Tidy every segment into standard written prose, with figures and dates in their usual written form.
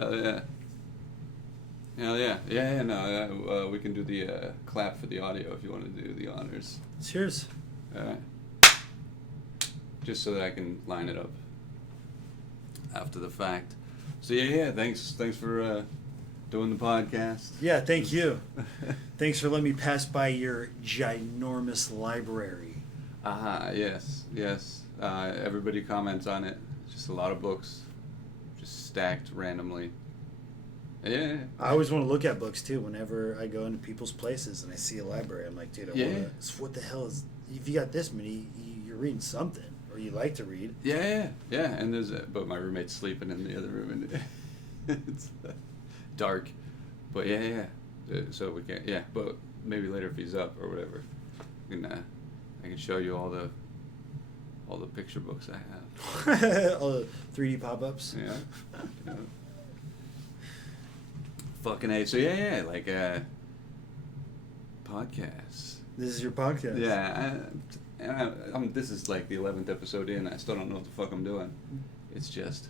Hell yeah. Hell yeah. Yeah, no, we can do the clap for the audio if you want to do the honors. Cheers. Alright. Just so that I can line it up after the fact. So yeah, thanks for doing the podcast. Yeah, thank you. Thanks for letting me pass by your ginormous library. Yes. Everybody comments on it. Just a lot of books, just stacked randomly. Yeah. I always want to look at books too. Whenever I go into people's places and I see a library, I'm like, dude, I want to. What the hell is? If you got this many, you're reading something, or you like to read. Yeah. And but my roommate's sleeping in the other room, and it's dark. But yeah. So we can't. Yeah, but maybe later if he's up or whatever, I can show you all the picture books I have. All the 3D pop-ups. Yeah. Fucking A. So yeah, like podcasts. This is your podcast. Yeah, this is like the 11th episode in. I still don't know what the fuck I'm doing. It's just,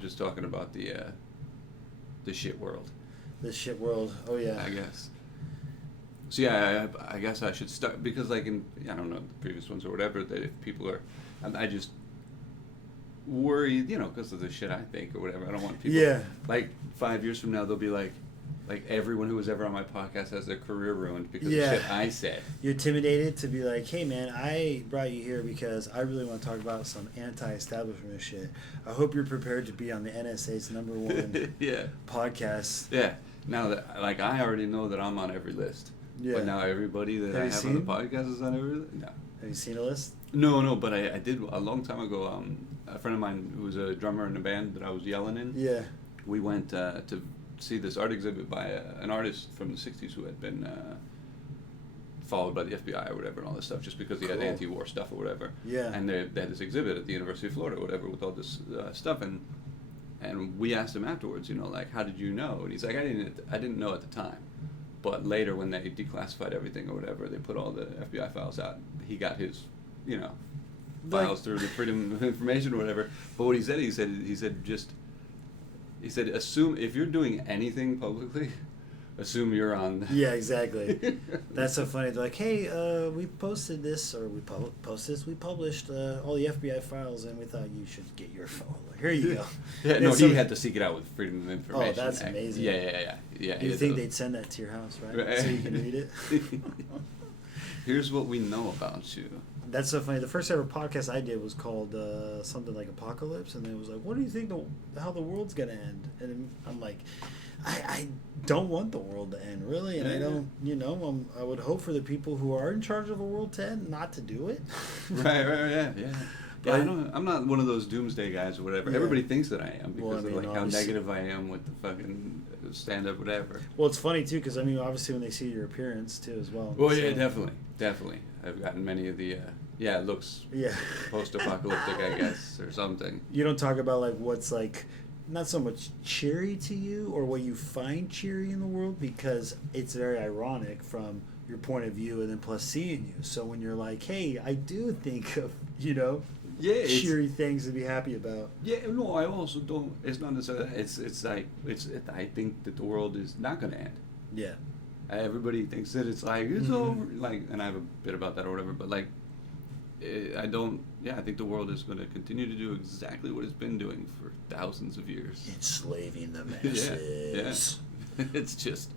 just talking about the shit world. The shit world. Oh yeah. I guess. So yeah, I guess I should start because like I don't know the previous ones or whatever, that if people are, I just worry, because of the shit I think or whatever. I don't want people. Yeah. Like 5 years from now, they'll be like everyone who was ever on my podcast has their career ruined because of shit I said. You're intimidated to be like, hey man, I brought you here because I really want to talk about some anti-establishment shit. I hope you're prepared to be on the NSA's #1 podcast. Yeah. Now that I already know that I'm on every list. Yeah. But now everybody that I have on the podcast is on every list. No. Have you seen a list? No, but I did a long time ago. A friend of mine who was a drummer in a band that I was yelling in. Yeah. We went to see this art exhibit by an artist from the 60s who had been followed by the FBI or whatever and all this stuff just because he had anti-war stuff or whatever. Yeah. And they had this exhibit at the University of Florida or whatever with all this stuff and we asked him afterwards, like, how did you know? And he's like, I didn't know at the time. But later when they declassified everything or whatever, they put all the FBI files out. He got his, files through the Freedom of Information or whatever. But what he said, assume if you're doing anything publicly, assume you're on. Yeah, exactly. That's so funny. They're like, hey, we posted this, or we published all the FBI files, and we thought you should get your phone. Like, here you go. Yeah, no, he had to seek it out with Freedom of Information. Oh, that's amazing. Yeah. You think they'd send that to your house, right? So you can read it? Here's what we know about you. That's so funny. The first ever podcast I did was called something like Apocalypse, and it was like, what do you think how the world's going to end? And I'm like, I don't want the world to end, really, and I don't, I would hope for the people who are in charge of the world to end not to do it. Right, yeah. Yeah, I'm not one of those doomsday guys or whatever. Yeah. Everybody thinks that I am because of how negative I am with the fucking stand-up whatever. Well, it's funny, too, because, obviously when they see your appearance, too, as well. Well, yeah, definitely. I've gotten many of the, it looks post-apocalyptic, I guess, or something. You don't talk about, like, what's, like, not so much cheery to you or what you find cheery in the world, because it's very ironic from your point of view and then plus seeing you. So when you're like, hey, I do think of, cheery things to be happy about. Yeah, no, I also don't. It's not necessarily. I think that the world is not going to end. Yeah. Everybody thinks that it's like it's over. Like, and I have a bit about that or whatever. But like, I don't. Yeah, I think the world is going to continue to do exactly what it's been doing for thousands of years. Enslaving the masses. Yeah. It's just.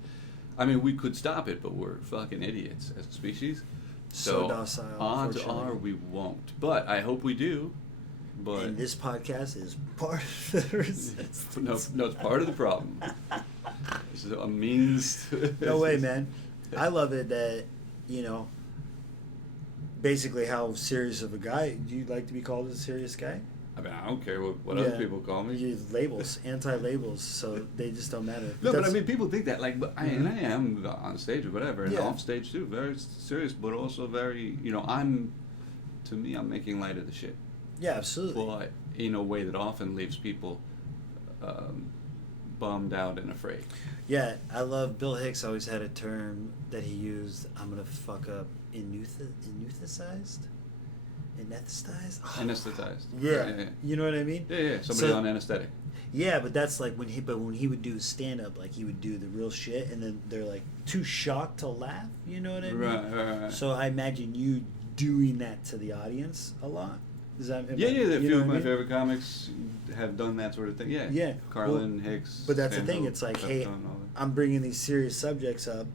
I mean, we could stop it, but we're fucking idiots as a species. So docile. Odds are we won't, but I hope we do. But and this podcast is part of the resistance. No, it's part of the problem. It's a means. No way, man. I love it that basically how serious of a guy. Do you like to be called a serious guy? I mean, I don't care what other people call me. You use labels, anti-labels, so they just don't matter. No, but I mean, people think that, like, I am on stage or whatever, and off stage too, very serious, but also very, I'm making light of the shit. Yeah, absolutely. But in a way that often leaves people bummed out and afraid. Yeah, I love Bill Hicks always had a term that he used, I'm going to fuck up, anesthetized? Anesthetized. Yeah. You know what I mean? Yeah. Somebody on anesthetic. Yeah, but that's like when he would do his stand up, like he would do the real shit, and then they're like too shocked to laugh. You know what I mean? Right. So I imagine you doing that to the audience a lot. Is that? Yeah, a few of my mean? favorite comics have done that sort of thing. Yeah. Yeah. Carlin, Hicks. But that's the Stanhope, thing. It's like, hey, Pepitone, all that. I'm bringing these serious subjects up,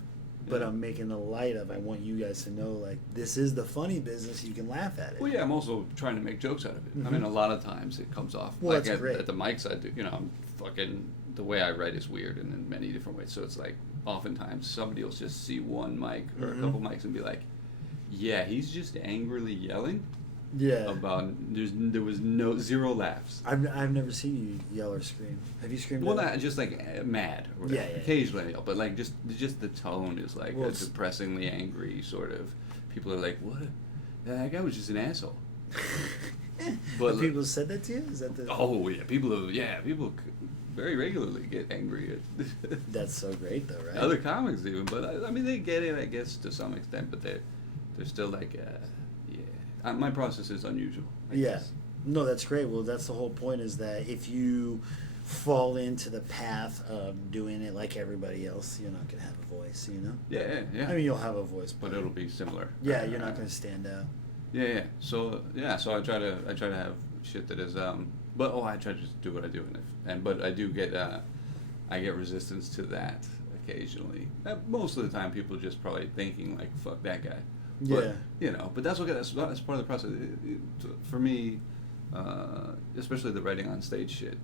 but Yeah. I'm making a light of. I want you guys to know, like, this is the funny business. You can laugh at it. Well, yeah, I'm also trying to make jokes out of it. I mean, a lot of times it comes off. Well, like that's great. At the mics, I do. I'm fucking. The way I write is weird, and in many different ways. So it's like, oftentimes somebody will just see one mic or a couple mics and be like, "Yeah, he's just angrily yelling." Yeah. About there was zero laughs. I've never seen you yell or scream. Have you screamed? Well, at not just like mad. Or Yeah. Occasionally, I yell, but like just the tone is like Well, a depressingly angry sort of. People are like, "What? That guy was just an asshole." But Have people said that to you? Is that the? oh yeah, people very regularly get angry at That's so great, though, right? other comics even. But I mean, they get it, I guess, to some extent. But they're still like, my process is unusual. I Yeah. guess. No, that's great. Well, that's the whole point, is that if you fall into the path of doing it like everybody else, you're not gonna have a voice, you know. Yeah. I mean, you'll have a voice, but it'll be similar. yeah, you're not gonna stand out. Yeah. So I try to have shit that is but I try to just do what I do, but I do get I get resistance to that occasionally. Most of the time, people are just probably thinking like, "Fuck that guy." But, Yeah. But that's okay. That's part of the process. For me, especially the writing on stage shit,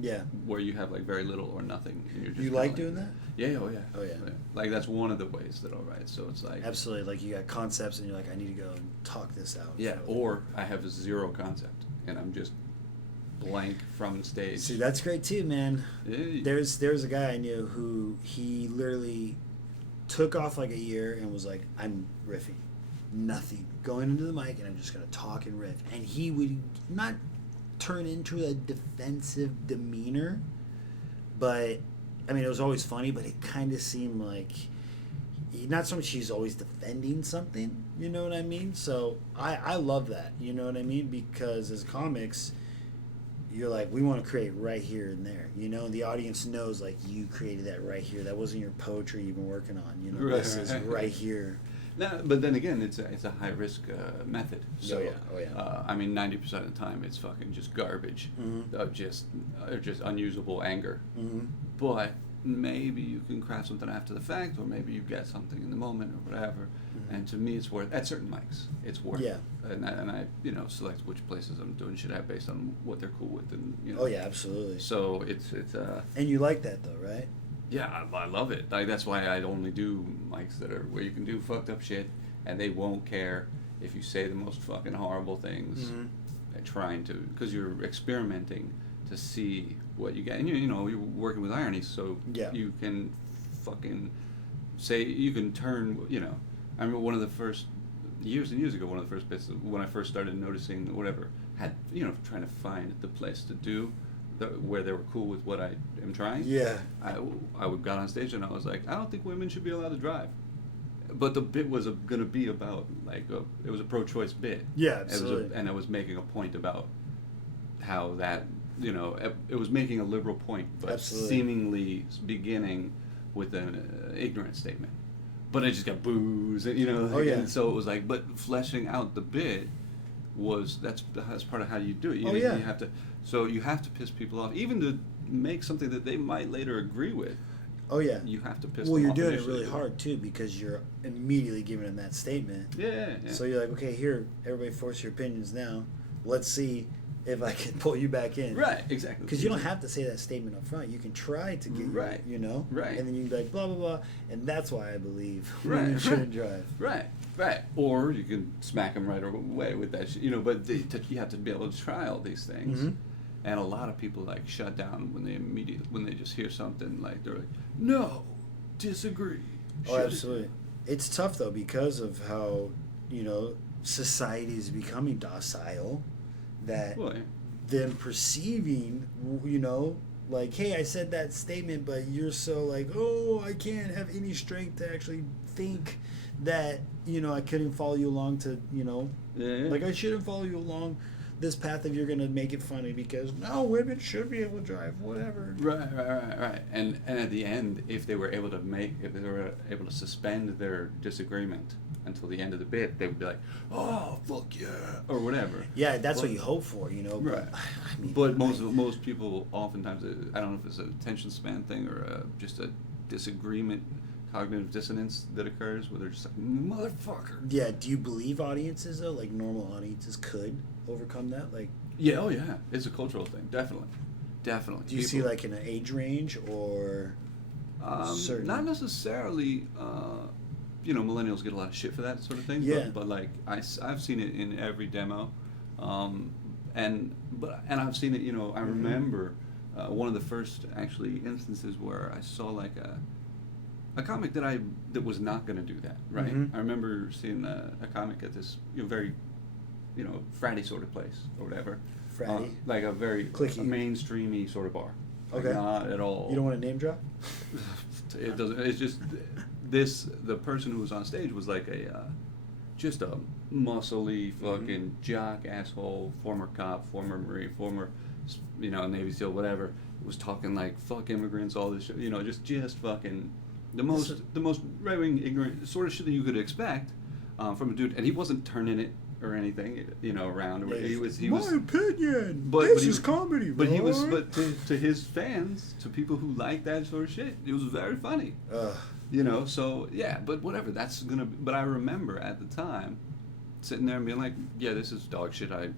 Yeah. where you have like very little or nothing, and you're just You kinda like doing that? Yeah. Oh, yeah. Like that's one of the ways that I'll write. So it's like Absolutely. Like, you got concepts, and you're like, I need to go and talk this out. yeah, or I have zero concept, and I'm just blank from stage. See, that's great too, man. Yeah. There's a guy I knew who he literally took off like a year and was like, I'm riffing. Nothing. Going into the mic, and I'm just going to talk and riff. And he would not turn into a defensive demeanor, but, I mean, it was always funny, but it kind of seemed like, not so much he's always defending something, you know what I mean? So I love that, you know what I mean? Because as comics, you're like, we want to create right here and there, you know, and the audience knows, like, you created that right here. That wasn't your poetry you've been working on, you know. Right, This is right here. No, but then again, it's a high risk method. So, Oh, yeah. I mean, 90% of the time, it's fucking just garbage Mhm. of just unusable anger. Mm-hmm. But maybe you can craft something after the fact, or maybe you get something in the moment, or whatever. Mhm. And to me, it's worth at certain mics. It's worth. Yeah. And I select which places I'm doing shit at based on what they're cool with, and Oh, yeah, absolutely. So it's And you like that, though, right? yeah, I love it. Like that's why I only do mics that are where you can do fucked up shit, and they won't care if you say the most fucking horrible things. Mhm. They're trying to, because you're experimenting to see what you get, and you're working with irony, so Yeah. you can fucking say, you can turn. I remember one of the first years and years ago, one of the first bits when I first started noticing whatever had trying to find the place to do. Where they were cool with what I am trying. Yeah. I would got on stage and I was like, I don't think women should be allowed to drive. But the bit was going to be about it was a pro-choice bit. Yeah, absolutely. And I was making a point about how that it was making a liberal point, but Absolutely. seemingly beginning with an ignorant statement. But I just got boos, and Oh, yeah. and so it was like, but fleshing out the bit that's part of how you do it. Oh, yeah. You have to piss people off, even to make something that they might later agree with. Oh, yeah. You have to piss Well, them you're off doing it initially. really hard, too, because you're immediately giving them that statement. Yeah. So you're like, okay, here, everybody force your opinions now. Let's see if I can pull you back in. Right, exactly. Because you don't have to say that statement up front. You can try to get Right. you know? Right. And then you can be like, blah, blah, blah. And that's why I believe Right, women right. shouldn't drive. Right. Or you can smack them right away with that shit. But you have to be able to try all these things. Mhm. And a lot of people shut down when they just hear something, they're like, no, disagree. Oh, absolutely. It's tough, though, because of how, society is becoming docile, that Well, them perceiving, like, hey, I said that statement, but you're so like, oh, I can't have any strength to actually think that, I couldn't follow you along to, yeah. like, I shouldn't follow you along. this path if you're gonna make it funny because no, women should be able to drive, whatever. Right. And at the end, if they were able to suspend their disagreement until the end of the bit, they would be like, "Oh, fuck yeah," or whatever. Yeah, that's what you hope for, you know. Right. But most people, oftentimes, I don't know if it's an attention span thing or just a disagreement, cognitive dissonance that occurs where they're just like, "Motherfucker." Yeah. Do you believe audiences though, like normal audiences, could overcome that? Like. Yeah. Oh yeah. It's a cultural thing. Definitely. Do you see like in an age range or? Certain? Not necessarily. Millennials get a lot of shit for that sort of thing. Yeah. But like I've seen it in every demo, and I've seen it. I remember one of the first actually instances where I saw like a comic that was not going to do that. Right. Mm-hmm. I remember seeing a comic at this very, fratty sort of place or whatever. Fratty. Like a very Clicky. Mainstreamy sort of bar. Like Okay. not at all. You don't want to name drop? It doesn't. It's just the person who was on stage was like just a muscly fucking jock asshole, former cop, former Marine, former Navy SEAL, whatever. Was talking like fuck immigrants, all this shit. Just fucking the most right wing ignorant sort of shit that you could expect from a dude, and he wasn't turning it or anything, around. Yeah, He was. My opinion. But This he- is comedy. But he was. boy. But to his fans, to people who like that sort of shit, it was very funny. Ugh. So yeah, but whatever. That's gonna. But I remember at the time, sitting there and being like, yeah, this is dog shit. I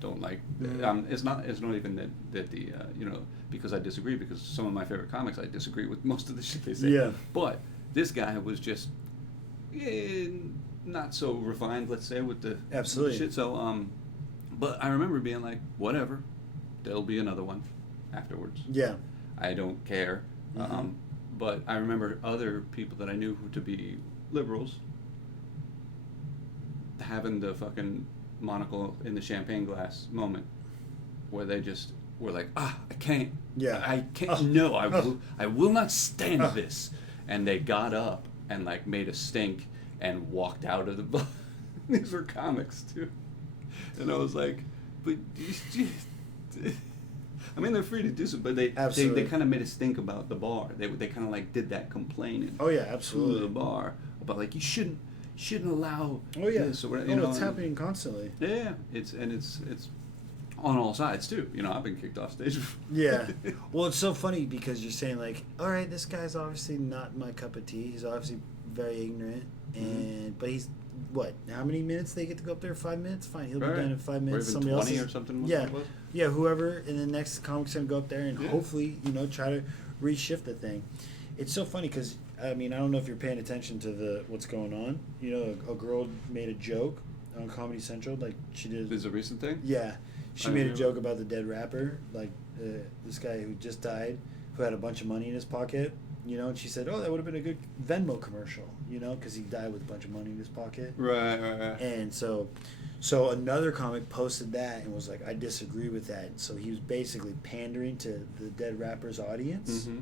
don't like. It's not even that the because I disagree, because some of my favorite comics I disagree with most of the shit they say. Yeah. But this guy was just not so refined, let's say, with the Absolutely. shit. So but I remember being like, whatever, there'll be another one afterwards. Yeah. I don't care. Mhm. But I remember other people that I knew to be liberals having the fucking monocle in the champagne glass moment where they just were like, I can't. Yeah. I can't. No, I will not stand this. And they got up and like made a stink and walked out of the bar. These were comics too. And I was like, but I mean, they're free to do so, but they kind of made us think about the bar. They kind of like did that complaining. Oh yeah, To absolutely. the bar about like you shouldn't allow. Oh yeah. This or whatever, It's happening constantly. Yeah, it's on all sides too. I've been kicked off stage. Yeah. Well, it's so funny because you're saying like, all right, this guy's obviously not my cup of tea. He's obviously very ignorant, but he's what? How many minutes they get to go up there? 5 minutes? Fine, he'll be done in 5 minutes. Or even Somebody 20 else. or something. Yeah. It was. Yeah, whoever, and the next comic's gonna go up there and hopefully, try to reshift the thing. It's so funny because I mean, I don't know if you're paying attention to what's going on. A girl made a joke on Comedy Central, like she did. This is a recent thing. Yeah, she I made a remember. joke about the dead rapper, like this guy who just died, who had a bunch of money in his pocket. And she said, "Oh, that would have been a good Venmo commercial," because he died with a bunch of money in his pocket. Right. And so another comic posted that and was like, I disagree with that. So he was basically pandering to the dead rapper's audience. Mm-hmm.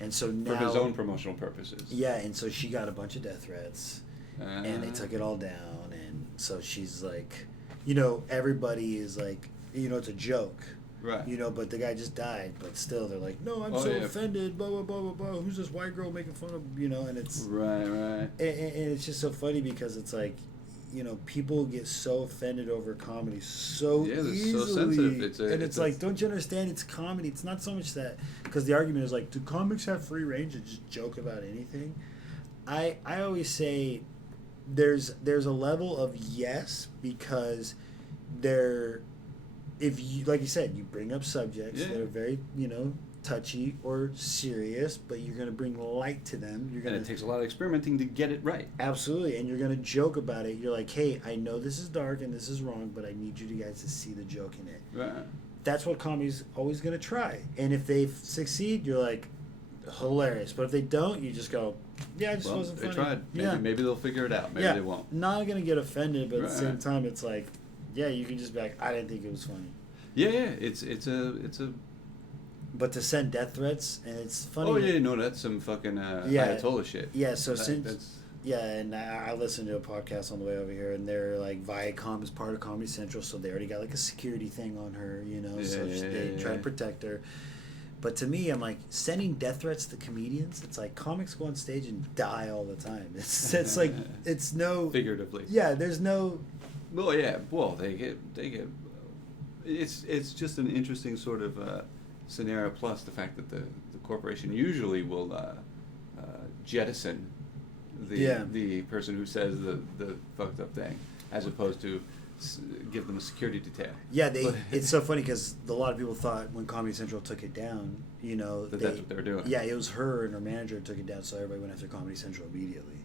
And so now. For his own promotional purposes. Yeah, and so she got a bunch of death threats. And they Uh-huh. took it all down. And so she's like, everybody is like, it's a joke. Right. But the guy just died. But still, they're like, no, I'm offended, blah, blah, blah, blah, blah. Who's this white girl making fun of, and it's. Right. And it's just so funny because it's like, people get so offended over comedy so Yeah, they're easily. so sensitive. It's like, don't you understand? It's comedy. It's not so much that, because the argument is like, do comics have free range to just joke about anything? I always say there's a level of yes, because if you, like you said, you bring up subjects that are very, touchy or serious, but you're going to bring light to them. And it takes a lot of experimenting to get it right. Absolutely, and you're going to joke about it. You're like, hey, I know this is dark and this is wrong, but I need you guys to see the joke in it. Right. That's what comedy's always going to try. And if they succeed, you're like, hilarious. But if they don't, you just go, yeah, it just wasn't funny. They tried. Maybe they'll figure it out. Maybe they won't. Not going to get offended, but at the same time, it's like, yeah, you can just be like, I didn't think it was funny. Yeah. It's a. But to send death threats, and it's funny. Oh yeah, no, that's some fucking Ayatollah shit. Yeah, so Yeah, and I listened to a podcast on the way over here, and they're like, Viacom is part of Comedy Central, so they already got like a security thing on her, you know, so they try to protect her. But to me, I'm like, sending death threats to comedians, it's like comics go on stage and die all the time. It's like, it's no... Figuratively. Yeah, there's no... Well, yeah, well, they get it's just an interesting sort of scenario, plus the fact that the corporation usually will jettison the person who says the fucked up thing, as opposed to give them a security detail. Yeah, it's so funny because a lot of people thought when Comedy Central took it down, you know, that's what they were doing. Yeah, it was her and her manager took it down, so everybody went after Comedy Central immediately.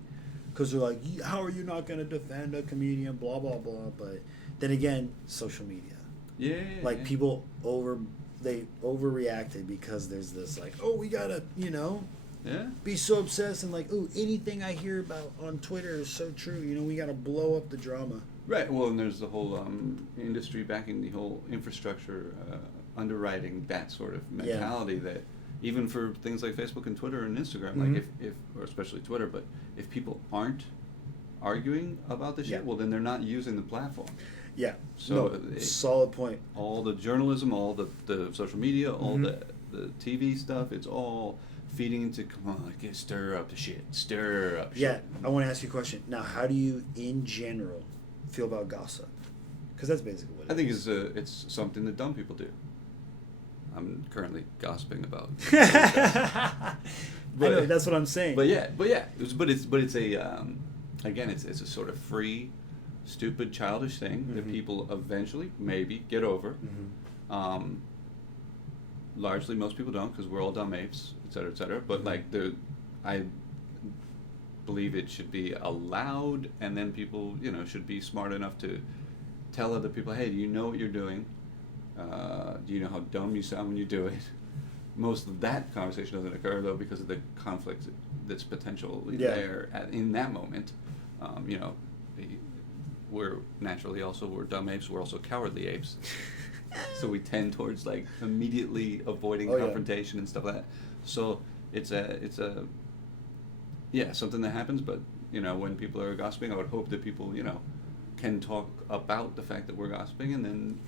Because they're like, how are you not going to defend a comedian, blah, blah, blah. But then again, social media. Yeah. Like, people overreacted because there's this, like, oh, we got to, you know, be so obsessed and like, oh, anything I hear about on Twitter is so true. You know, we got to blow up the drama. Right. Well, and there's the whole industry backing the whole infrastructure, underwriting that sort of mentality that even for things like Facebook and Twitter and Instagram, like if or especially Twitter, but if people aren't arguing about the shit, well, then they're not using the platform. Yeah. So solid point. All the journalism, all the social media, all the TV stuff, it's all feeding into, come on, like, stir up the shit. Yeah. I want to ask you a question. Now, how do you, in general, feel about gossip? Because that's basically what it is. I think it's something that dumb people do. I'm currently gossiping about. I know, that's what I'm saying. But it's a again, it's a sort of free, stupid, childish thing that people eventually maybe get over. Largely, most people don't, because we're all dumb apes, et cetera, et cetera. But like I believe it should be allowed, and then people, you know, should be smart enough to tell other people, hey, do you know what you're doing? Do you know how dumb you sound when you do it? Most of that conversation doesn't occur, though, because of the conflict that's potentially there in that moment. You know, we're dumb apes. We're also cowardly apes. So we tend towards like immediately avoiding confrontation and stuff like that. So it's something that happens. But you know, when people are gossiping, I would hope that people, you know, can talk about the fact that we're gossiping and then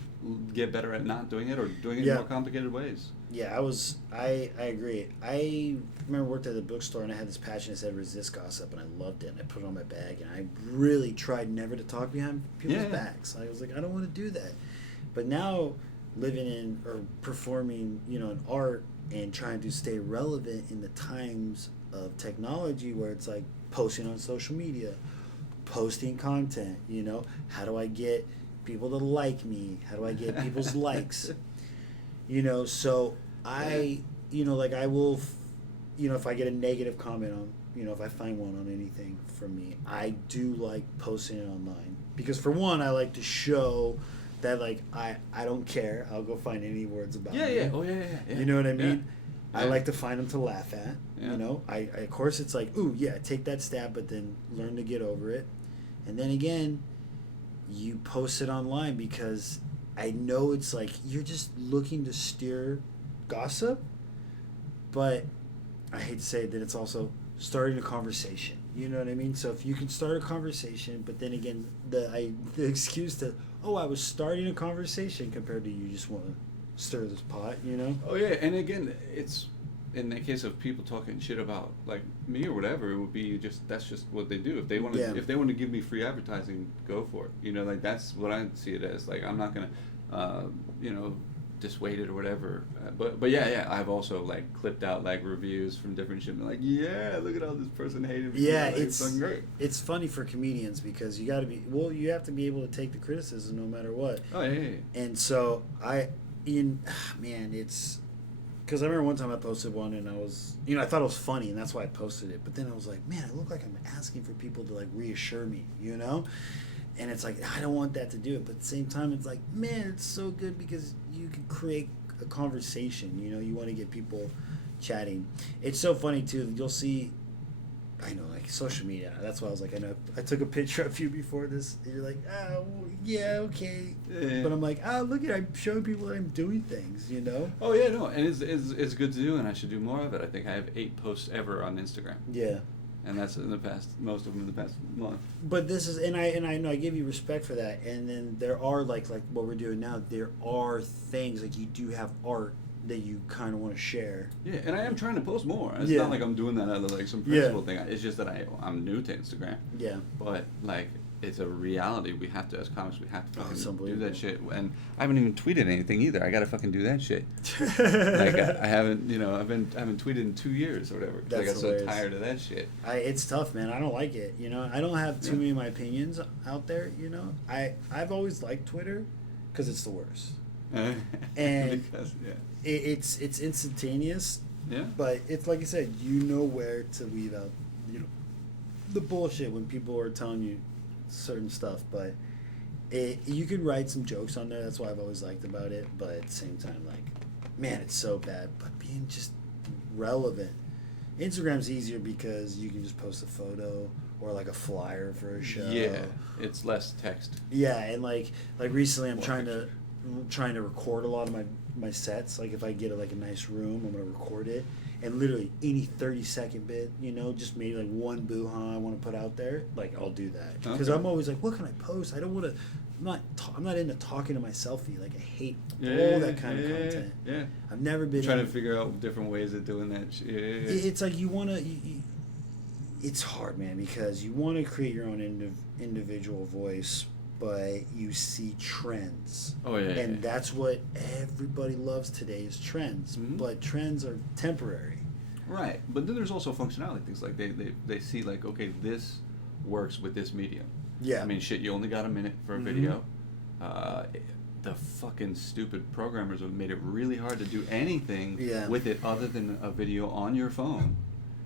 get better at not doing it or doing it in more complicated ways. Yeah, I agree. I remember worked at a bookstore and I had this patch that said resist gossip, and I loved it, and I put it on my bag, and I really tried never to talk behind people's backs. I was like, I don't want to do that. But now, living in or performing, you know, in art and trying to stay relevant in the times of technology where it's like posting on social media, posting content, you know, how do I get people to like me? How do I get people's likes? You know, so I, you know, like I will, you know, if I get a negative comment on, you know, if I find one on anything from me, I do like posting it online. Because for one, I like to show that, like, I don't care. I'll go find any words about me. Yeah. Oh, yeah. You know what I mean? Yeah. I like to find them to laugh at. You know, I of course it's like, ooh, yeah, take that stab, but then learn to get over it. And then again, you post it online because I know it's like you're just looking to steer gossip, but I hate to say it, that it's also starting a conversation. You know what I mean? So if you can start a conversation, but then again, the excuse that, oh, I was starting a conversation, compared to you just want to stir this pot, you know? Oh yeah, and again, it's in the case of people talking shit about like me or whatever, it would be just that's just what they do. If they want to, if they want to give me free advertising, go for it. You know, like that's what I see it as. Like I'm not gonna, you know, dissuade it or whatever. But yeah, I've also like clipped out like reviews from different shit. And like, yeah, look at how this person hated me. Yeah, like, it's great. It's funny for comedians because you have to be able to take the criticism no matter what. Oh yeah. And so it's. Because I remember one time I posted one and I was, you know, I thought it was funny and that's why I posted it. But then I was like, man, I look like I'm asking for people to like reassure me, you know? And it's like, I don't want that to do it. But at the same time, it's like, man, it's so good because you can create a conversation, you know? You want to get people chatting. It's so funny, too. You'll see, I know, like social media. That's why I was like, I know, I took a picture of you before this. And you're like, oh, yeah, okay. Yeah. But I'm like, look at it. I'm showing people that I'm doing things, you know? Oh, yeah, no. And it's good to do, and I should do more of it. I think I have 8 posts ever on Instagram. Yeah. and that's in the past. Most of them in the past month. But this is, and I know I give you respect for that. And then there are like what we're doing now. There are things like you do have art that you kind of want to share. Yeah, and I am trying to post more. It's Yeah. not like I'm doing that out of like some principle thing. It's just that I'm new to Instagram. Yeah. But like, it's a reality. We have to, as comics, we have to it's fucking do unbelievable. that shit. And I haven't even tweeted anything either. I gotta fucking do that shit. Like I haven't, I haven't tweeted in 2 years or whatever. 'Cause I got That's so hilarious. tired of that shit. It's tough, man. I don't like it. I don't have too many of my opinions out there. I've always liked Twitter because it's the worst. And because, it's instantaneous. yeah. But it's like I said, you know where to leave out, the bullshit when people are telling you certain stuff. But you can write some jokes on there. That's what I've always liked about it. But at the same time, like, man, it's so bad. But being just relevant. Instagram's easier because you can just post a photo or like a flyer for a show. Yeah, it's less text. Yeah, and like recently, I'm More trying to record a lot of my sets. Like if I get like a nice room, I'm gonna record it, and literally any 30-second bit, just maybe like one boo-ha I want to put out there. Like I'll do that because Okay. I'm always like, what can I post? I don't want to. I'm not into talking to my selfie. Like I hate Yeah, all that kind of content. Yeah. I've never been Trying to into- figure out different ways of doing that shit. Yeah. It's like you want to. It's hard, man, because you want to create your own individual voice, but you see trends. Oh, yeah. And that's what everybody loves today is trends. Mhm. But trends are temporary. Right, but then there's also functionality things like they see like, okay, this works with this medium. Yeah. I mean, shit, you only got a minute for a Mhm. video. The fucking stupid programmers have made it really hard to do anything Yeah. with it other than a video on your phone.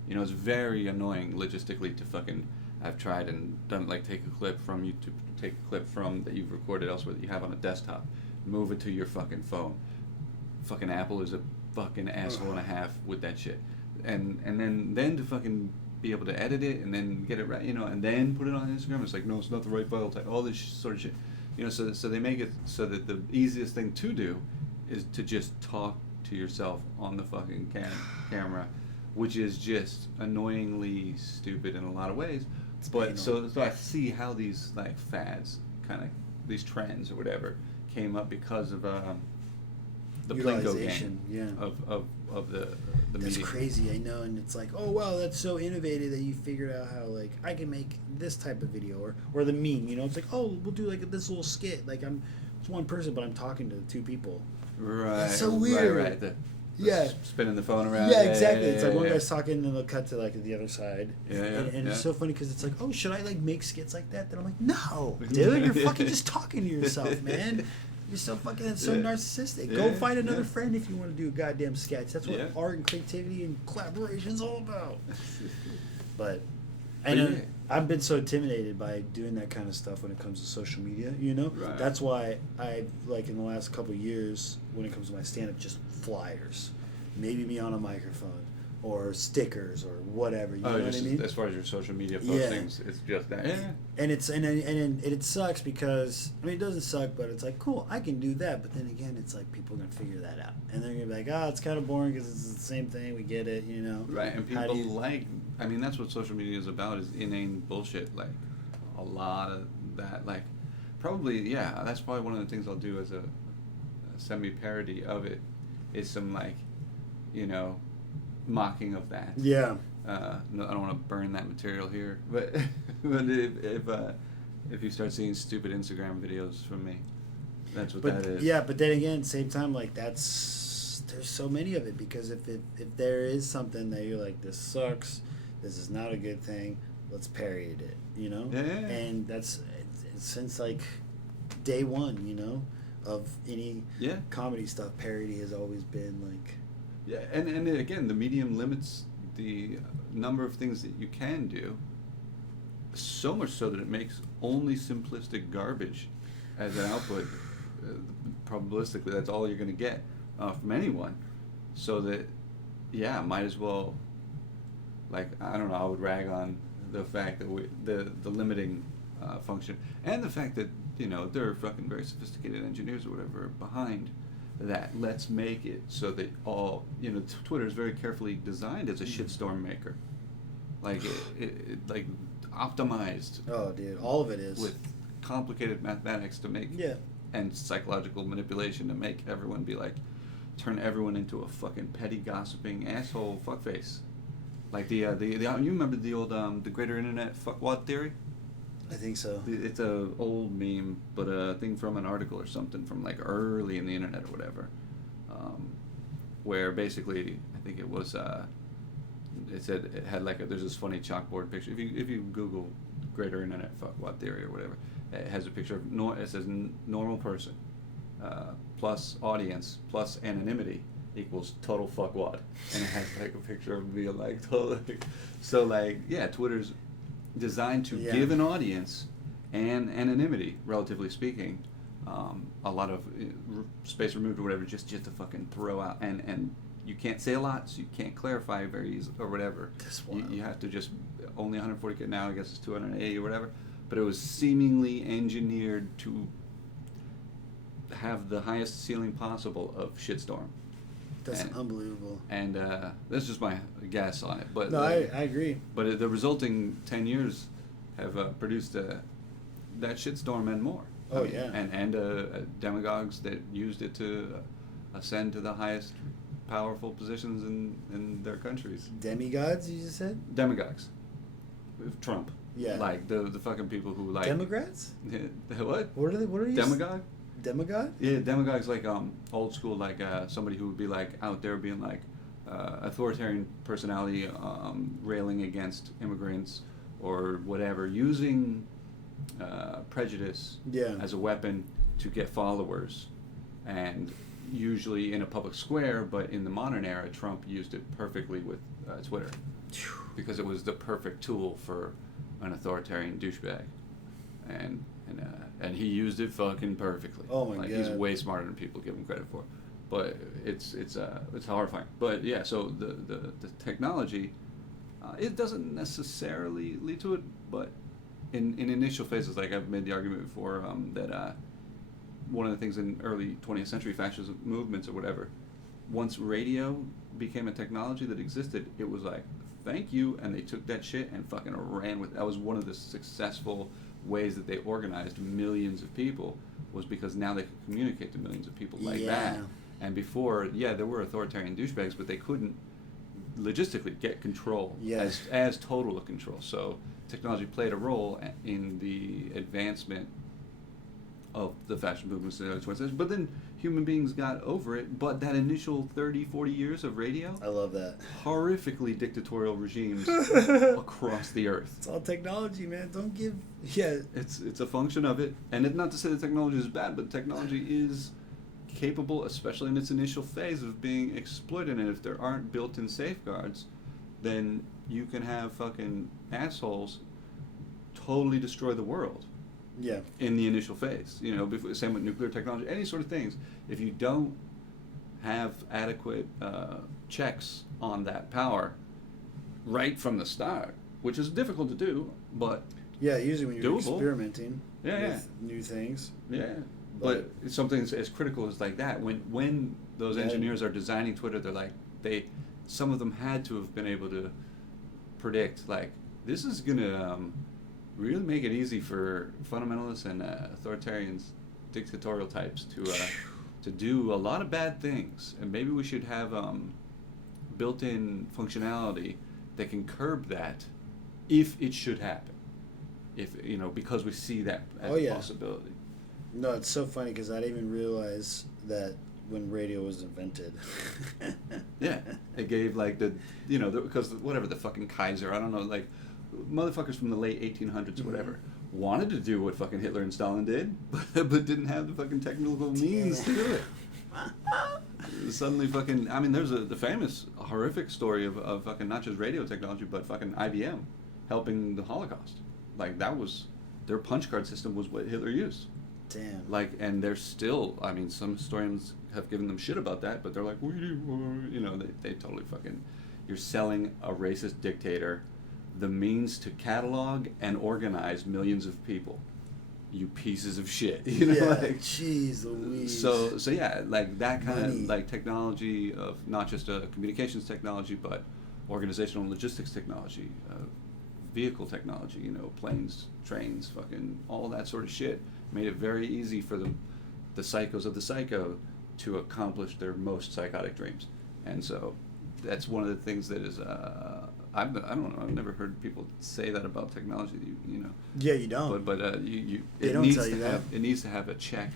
It's very annoying logistically to fucking. I've tried and done like take a clip from YouTube, take a clip from that you've recorded elsewhere that you have on a desktop, move it to your fucking phone. Fucking Apple is a fucking asshole and a half with that shit. And then to fucking be able to edit it and then get it right, and then put it on Instagram. It's like, no, it's not the right file type. All this sort of shit, So they make it so that the easiest thing to do is to just talk to yourself on the fucking camera, which is just annoyingly stupid in a lot of ways. But so I see how these like fads, kind of these trends or whatever, came up because of the Plinko Utilization, game of the That's media. crazy, I know, and it's like, oh wow, that's so innovative that you figured out how like I can make this type of video or the meme, it's like, oh, we'll do like this little skit, like it's one person but I'm talking to two people. Right. It's so weird. Right. The Yeah. spinning the phone around. Yeah, exactly. It's like one yeah. guy's talking and then they'll cut to like the other side. Yeah, And it's yeah. so funny because it's like, oh, should I like make skits like that? Then I'm like, no, dude, you're fucking just talking to yourself, man. You're so fucking Yeah. narcissistic. Yeah, Go find another yeah. friend if you want to do a goddamn sketch. That's what Yeah. art and creativity and collaboration's all about. But I But know yeah. I've been so intimidated by doing that kind of stuff when it comes to social media. Right. That's why I like in the last couple of years when it comes to my stand-up, just flyers, maybe me on a microphone or stickers or whatever. You know what I mean? As far as your social media Yeah. postings, it's just that. Yeah. And it sucks because it doesn't suck, but it's like cool, I can do that. But then again, it's like people are gonna figure that out, and they're gonna be like, oh, it's kind of boring because it's the same thing. We get it, Right, and How do people you- that's what social media is about, is inane bullshit. Like, a lot of that, like, probably, yeah, that's probably one of the things I'll do as a semi-parody of it, is some, like, mocking of that. Yeah. No, I don't want to burn that material here, but if you start seeing stupid Instagram videos from me, that's what that is. Yeah, but then again, same time, like there's so many of it because if there is something that you're like, this sucks, this is not a good thing, let's parody it, Yeah. And that's it's since like day one, of any Yeah. comedy stuff. Parody has always been like, Yeah, and again, the medium limits the number of things that you can do, so much so that it makes only simplistic garbage as an output. Probabilistically, that's all you're going to get from anyone. So that, yeah, might as well, like, I don't know, I would rag on the fact that the limiting function, and the fact that, there are fucking very sophisticated engineers or whatever behind that. Let's make it so that all, Twitter is very carefully designed as a shitstorm maker. like like optimized. Oh, dude, all of it is with complicated mathematics to make and psychological manipulation to make everyone be like, turn everyone into a fucking petty gossiping asshole fuckface. Like the you remember the old the greater internet fuckwad theory? I think so. It's a old meme, but a thing from an article or something from like early in the internet or whatever, where basically I think it was it said it had like there's this funny chalkboard picture. If you Google greater internet fuckwad theory or whatever, it has a picture of it says normal person plus audience plus anonymity equals total fuckwad, and it has like a picture of me like totally. So like yeah, Twitter's designed to give an audience and anonymity, relatively speaking, a lot of space removed or whatever, just to fucking throw out, and you can't say a lot, so you can't clarify very easily or whatever. You have to just only 140 now. I guess it's 280 or whatever. But it was seemingly engineered to have the highest ceiling possible of shitstorm. That's unbelievable. And that's just my guess on it. But no, I agree. But the resulting 10 years have produced that shitstorm and more. Oh, yeah. And demagogues that used it to ascend to the highest powerful positions in their countries. Demigods, you just said? Demagogues. Trump. Yeah. Like the fucking people who like... Democrats? What? What are you Demagogue? Demigod? Yeah, demagogue's like old school, like somebody who would be like out there being like authoritarian personality, railing against immigrants or whatever, using prejudice as a weapon to get followers, and usually in a public square. But in the modern era, Trump used it perfectly with Twitter, because it was the perfect tool for an authoritarian douchebag, and he used it fucking perfectly. Oh my God! God! He's way smarter than people give him credit for, but it's horrifying. But yeah, so the technology, it doesn't necessarily lead to it, but in initial phases, like I've made the argument before, that one of the things in early 20th century fascist movements or whatever, once radio became a technology that existed, it was like, thank you, and they took that shit and fucking ran with it. That was one of the successful ways that they organized millions of people, was because now they could communicate to millions of people like that. And before, there were authoritarian douchebags, but they couldn't logistically get control as total a control. So technology played a role in the advancement of the fascist movements in the early 20th century. But then human beings got over it. But that initial 30, 40 years of radio, I love that. Horrifically dictatorial regimes across the earth. It's all technology, man. Don't give... Yeah. It's a function of it. And not to say that technology is bad, but technology is capable, especially in its initial phase, of being exploited. And if there aren't built-in safeguards, then you can have fucking assholes totally destroy the world. Yeah. In the initial phase, same with nuclear technology, any sort of things. If you don't have adequate checks on that power right from the start, which is difficult to do, but usually when you're doable. Experimenting with new things. Yeah, but something as critical as like that. When those engineers are designing Twitter, they're like some of them had to have been able to predict like this is gonna really make it easy for fundamentalists and authoritarians, dictatorial types to do a lot of bad things, and maybe we should have built-in functionality that can curb that if it should happen, because we see that as a possibility. No, it's so funny because I didn't even realize that when radio was invented. It gave like because whatever the fucking Kaiser, I don't know, like motherfuckers from the late 1800s or whatever wanted to do what fucking Hitler and Stalin did, but didn't have the fucking technical means to do it. Suddenly fucking, I mean, there's the famous horrific story of fucking not just radio technology, but fucking IBM helping the Holocaust. Like that was, their punch card system was what Hitler used. Damn. Like, and they're still, I mean, some historians have given them shit about that, but they're like, they totally fucking, you're selling a racist dictator the means to catalog and organize millions of people. You pieces of shit. Jeez Louise. So yeah, like that kind of like technology of not just a communications technology, but organizational and logistics technology, vehicle technology, you know, planes, trains, fucking all that sort of shit. Made it very easy for the psychos of the psycho to accomplish their most psychotic dreams. And so that's one of the things that is, I don't know, I've never heard people say that about technology, you know. Yeah, you don't. But They it don't needs tell to you have, that. it needs to have a check.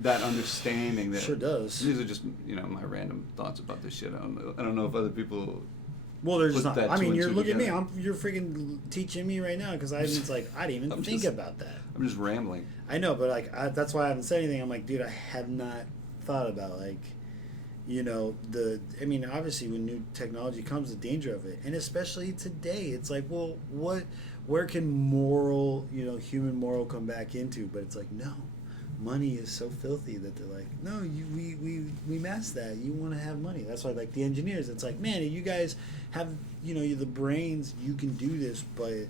That understanding that Sure does. These are just, you know, my random thoughts about this shit. I don't know if other people. Well, there's put not. that I two mean, and you're two looking at together. me. You're freaking teaching me right now because I didn't even think about that. I'm just rambling. I know, but like that's why I haven't said anything. I'm like, dude, I have not thought about you know, I mean, obviously when new technology comes, the danger of it, and especially today, it's like, well, where can moral, you know, human moral come back into? But it's like, no, money is so filthy that they're like, no, we mask that. You want to have money. That's why, like, the engineers, it's like, man, you guys have, you know, the brains, you can do this, but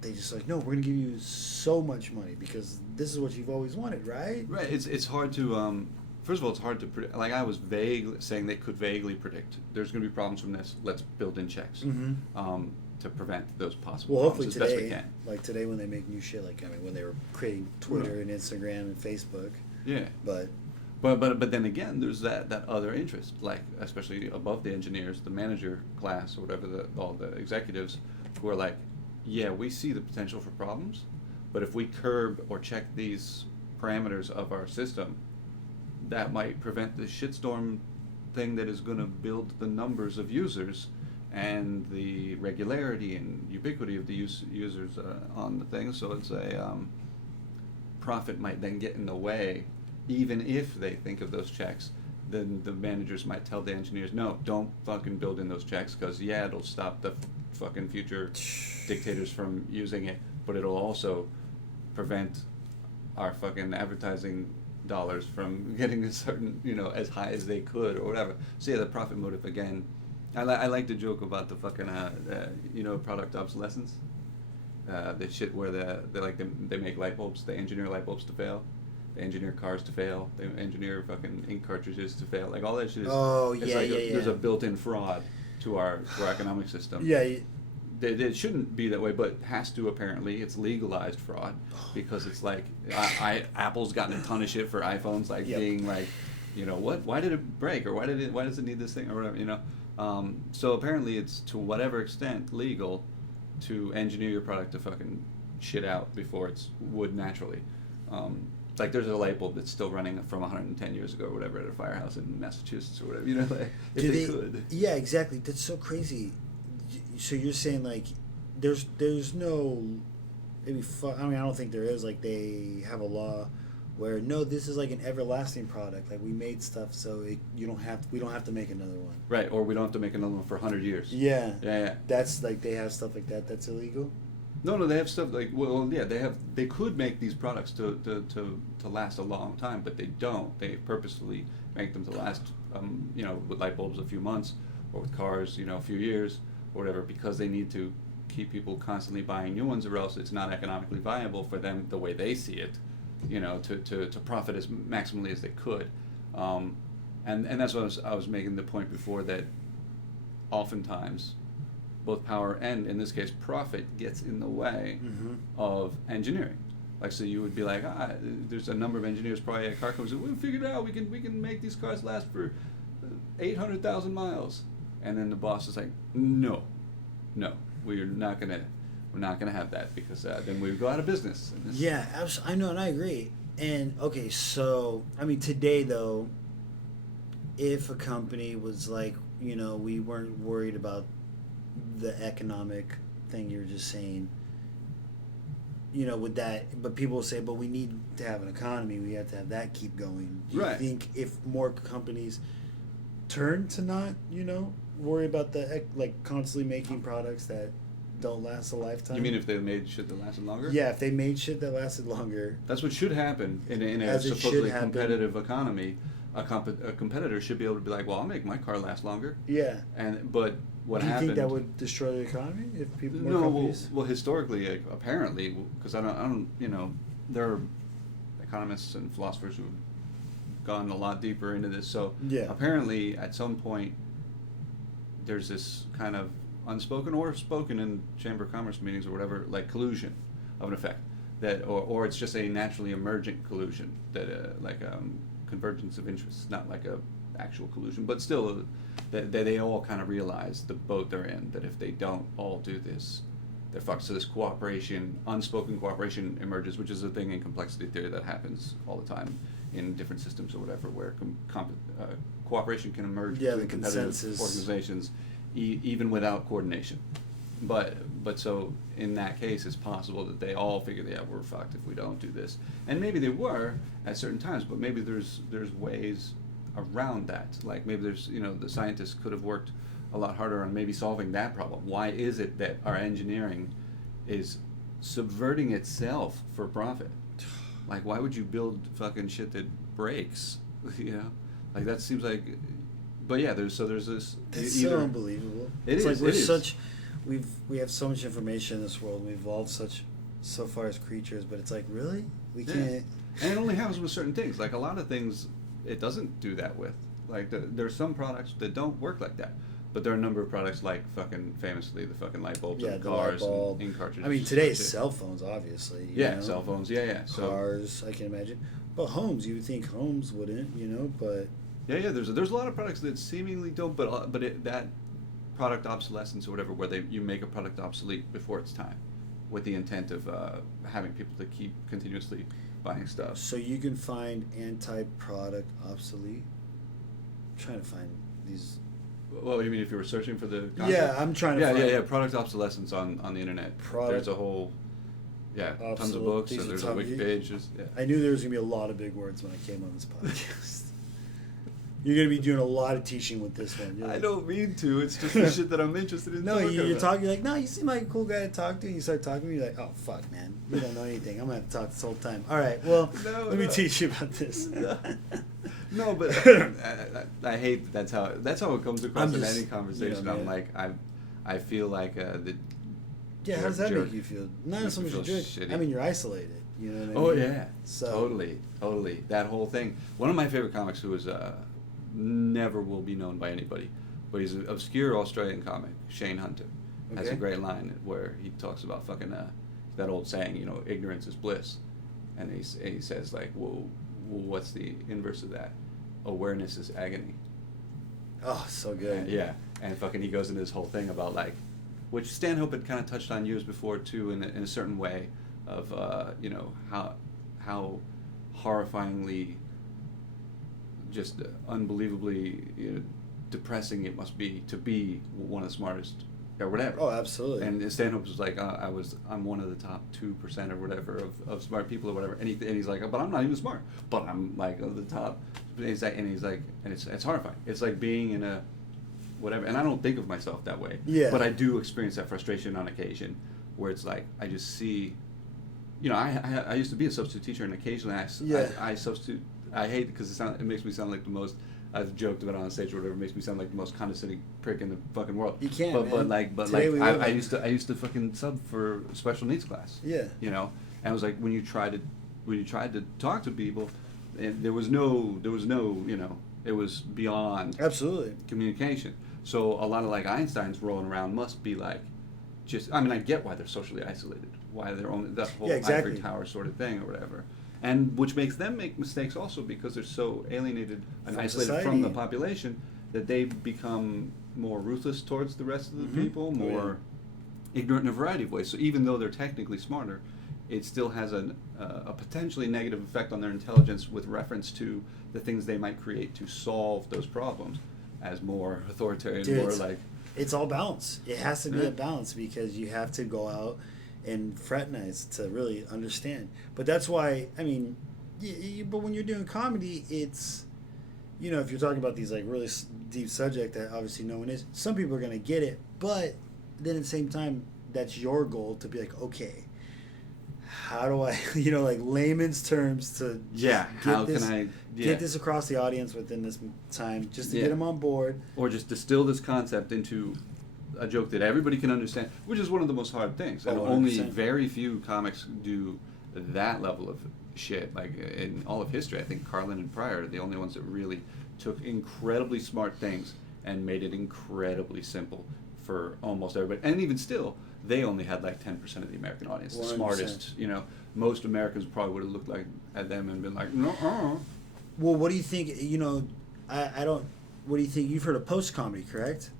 they just like, no, we're gonna give you so much money because this is what you've always wanted, right? Right. It's hard to. First of all, it's hard to predict. Like I was saying they could vaguely predict there's going to be problems from this. Let's build in checks to prevent those possible Well, hopefully problems as best we today, can. like today when they make new shit, like, I mean, when they were creating Twitter and Instagram and Facebook, Yeah. but But then again, there's that other interest, like especially above the engineers, the manager class or whatever, all the executives who are like, yeah, we see the potential for problems, but if we curb or check these parameters of our system, that might prevent the shitstorm thing that is going to build the numbers of users and the regularity and ubiquity of the users on the thing. So it's profit might then get in the way, even if they think of those checks. Then the managers might tell the engineers, no, don't fucking build in those checks because yeah, it'll stop the fucking future dictators from using it, but it'll also prevent our fucking advertising dollars from getting a certain, you know, as high as they could or whatever. So yeah, the profit motive again. I like to joke about the fucking you know, product obsolescence. The shit where they make light bulbs, they engineer light bulbs to fail, they engineer cars to fail, they engineer fucking ink cartridges to fail. Like all that shit is. Oh, it's yeah, like yeah, there's yeah. a built-in fraud to our economic system. yeah, It shouldn't be that way, but has to apparently. It's legalized fraud because it's like Apple's gotten a ton of shit for iPhones, like Yep. being like, you know, why did it break or why does it need this thing or whatever, you know. So apparently it's to whatever extent legal to engineer your product to fucking shit out before it's would naturally. Like there's a light bulb that's still running from 110 years ago or whatever at a firehouse in Massachusetts or whatever, you know, like if they could. Yeah, exactly. That's so crazy. So you're saying like there's no maybe I mean, I don't think there is, like they have a law where no, this is like an everlasting product, like we made stuff so we don't have to make another one, Right, or we don't have to make another one for 100 years. yeah. Yeah. That's like they have stuff like that's illegal. No, they have stuff like, well, yeah, they could make these products to last a long time, but they don't. They purposefully make them to last, you know, with light bulbs a few months, or with cars, you know, a few years, or whatever, because they need to keep people constantly buying new ones, or else it's not economically viable for them the way they see it, you know, to profit as maximally as they could. And that's what I was making the point before, that oftentimes both power and, in this case, profit gets in the way of engineering. Like, so you would be like, there's a number of engineers probably at car companies, we figured out we can make these cars last for 800,000 miles, and then the boss is like, no, we're not gonna have that, because then we would go out of business. Yeah, I know, and I agree. And okay, so I mean, today though, if a company was like, you know, we weren't worried about the economic thing you were just saying, you know, with that, but people will say, but we need to have an economy, we have to have that keep going. Do you Right. think if more companies turn to not, you know, worry about the like constantly making products that don't last a lifetime? You mean if they made shit that lasted longer? Yeah, if they made shit that lasted longer. That's what should happen in a As it should supposedly happen. competitive economy. A competitor should be able to be like, well, I'll make my car last longer. Yeah. But what Do you happened? think that would destroy the economy if people more No, companies? well, historically, apparently, because I don't, you know, there are economists and philosophers who've gone a lot deeper into this. So Yeah. apparently, at some point, there's this kind of unspoken or spoken in Chamber of Commerce meetings or whatever, like collusion of an effect, that or it's just a naturally emergent collusion, that like convergence of interests, not like a actual collusion, but still that they all kind of realize the boat they're in, that if they don't all do this, they're fucked. So this cooperation, unspoken cooperation emerges, which is a thing in complexity theory that happens all the time in different systems or whatever, where cooperation can emerge Yeah, between the competitive consensus. organizations, even without coordination. But so in that case, it's possible that they all figured, yeah, we're fucked if we don't do this. And maybe they were at certain times, but maybe there's ways around that. Like maybe there's, the scientists could have worked a lot harder on maybe solving that problem. Why is it that our engineering is subverting itself for profit? Like, why would you build fucking shit that breaks? Like that seems like. But yeah, there's this. It's so unbelievable. It's like we're it is. such. We have so much information in this world. We've evolved so far as creatures, but it's like, really, we can't. And it only happens with certain things. Like a lot of things, it doesn't do that with. Like there's some products that don't work like that. But there are a number of products, like fucking famously the fucking light bulbs in cars and ink cartridges. I mean, today's cell phones, obviously. Cell phones. Yeah. Cars, I can imagine. But homes, you would think homes wouldn't, but. Yeah. There's a lot of products that seemingly don't, but that product obsolescence or whatever, where you make a product obsolete before its time, with the intent of having people to keep continuously buying stuff. So you can find anti-product obsolete. I'm trying to find these. Well, you mean if you were searching for the concept? Yeah, I'm trying to find... Yeah, product obsolescence on the internet. There's a whole... Yeah, tons of books, and there's a wiki page. I knew there was going to be a lot of big words when I came on this podcast. You're going to be doing a lot of teaching with this one. I don't mean to. It's just the shit that I'm interested in. No, you're talking, you're like, no, you seem like a cool guy to talk to. And you start talking to me, you're like, oh, fuck, man. You don't know anything. I'm going to have to talk this whole time. All right, well, let me teach you about this. No, but I hate that's how it comes across in any conversation. I'm like, I feel like the. Yeah, how does that make you feel? Not so much a jerk. Shitty. I mean, you're isolated. You know what I mean? Oh yeah, so. Totally. That whole thing. One of my favorite comics, who is never will be known by anybody, but he's an obscure Australian comic, Shane Hunter, has a great line where he talks about fucking that old saying, ignorance is bliss, and he says like, well, what's the inverse of that? Awareness is agony. Oh, so good. Yeah, and fucking he goes into this whole thing about like, which Stanhope had kind of touched on years before too, in a certain way, of how horrifyingly, just unbelievably depressing it must be to be one of the smartest or whatever. Oh, absolutely. And Stanhope was like, I'm one of the top 2% or whatever of smart people or whatever. And he's like, but I'm not even smart. But I'm like of the top. And he's like, and it's horrifying. It's like being in a whatever. And I don't think of myself that way. Yeah. But I do experience that frustration on occasion, where it's like I just see. I used to be a substitute teacher, and occasionally I substitute. I hate it because it makes me sound like the most. I've joked about it on stage or whatever. It makes me sound like the most condescending prick in the fucking world. You can't, but I used to fucking sub for special needs class. Yeah. And it was like when you tried to talk to people, and there was no, it was beyond Absolutely communication. So a lot of like Einstein's rolling around must be like, I get why they're socially isolated, why they're only that whole ivory tower sort of thing or whatever. And which makes them make mistakes also because they're so alienated and isolated from the population that they become more ruthless towards the rest of the people, more ignorant in a variety of ways. So even though they're technically smarter, it still has a potentially negative effect on their intelligence with reference to the things they might create to solve those problems as more authoritarian, more like... It's all balance. It has to be a balance because you have to go out and fraternize to really understand. But that's why, I mean, but when you're doing comedy, it's, if you're talking about these like really deep subject that obviously no one is, some people are going to get it, but then at the same time, that's your goal to be like, okay, how do I, like layman's terms to get this across the audience within this time, just to get them on board. Or just distill this concept into a joke that everybody can understand, which is one of the most hard things. And 100%. only very few comics do that level of shit. Like in all of history, I think Carlin and Pryor are the only ones that really took incredibly smart things and made it incredibly simple for almost everybody. And even still, they only had like 10% of the American audience, the 100%. smartest. You know, most Americans probably would have looked like at them and been like, no. Well, what do you think? You know, I don't. What do you think? You've heard of post comedy, correct?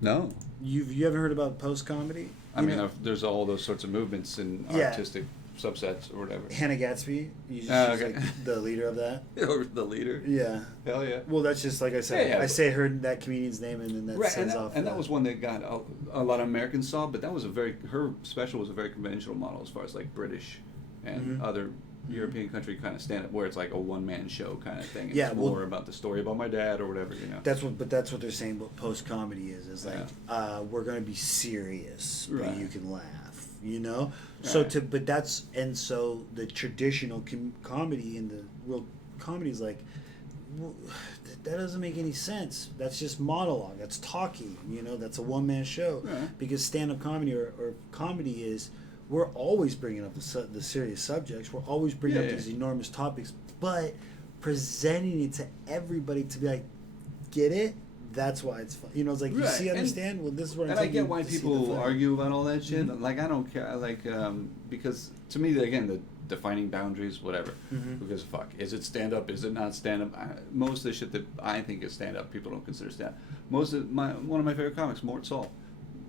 No. You ever heard about post comedy? I mean, there's all those sorts of movements in Yeah. artistic subsets or whatever. Hannah Gatsby, she's Okay. like the leader of that. Or the leader. Yeah. Hell yeah. Well, that's just like I said. Yeah, I say her that comedian's name, and then that Right, sends and off. that was one that got a lot of Americans saw, but that was her special was a very conventional model as far as like British and other European country kind of stand up, where it's like a one man show kind of thing. And Yeah, it's well, more about the story about my dad or whatever, you know. That's what they're saying. What post comedy is like we're gonna be serious, but Right. you can laugh. You know, so Right. so the traditional comedy and the real comedy is like. Well, that doesn't make any sense. That's just monologue. That's talking. You know, that's a one man show. Right. Because stand up comedy or comedy is, we're always bringing up the serious subjects. We're always bringing up these enormous topics, but presenting it to everybody to be like, get it? That's why it's fun. You know, it's like, you Right. see, understand? Well, this is what I'm And I taking get you why to see the people film. argue about all that shit. Like, I don't care. Like, because to me, again, the defining boundaries, whatever. Who gives a fuck? Is it stand up? Is it not stand up? Most of the shit that I think is stand up, people don't consider stand up. One of my favorite comics, Mort Saul.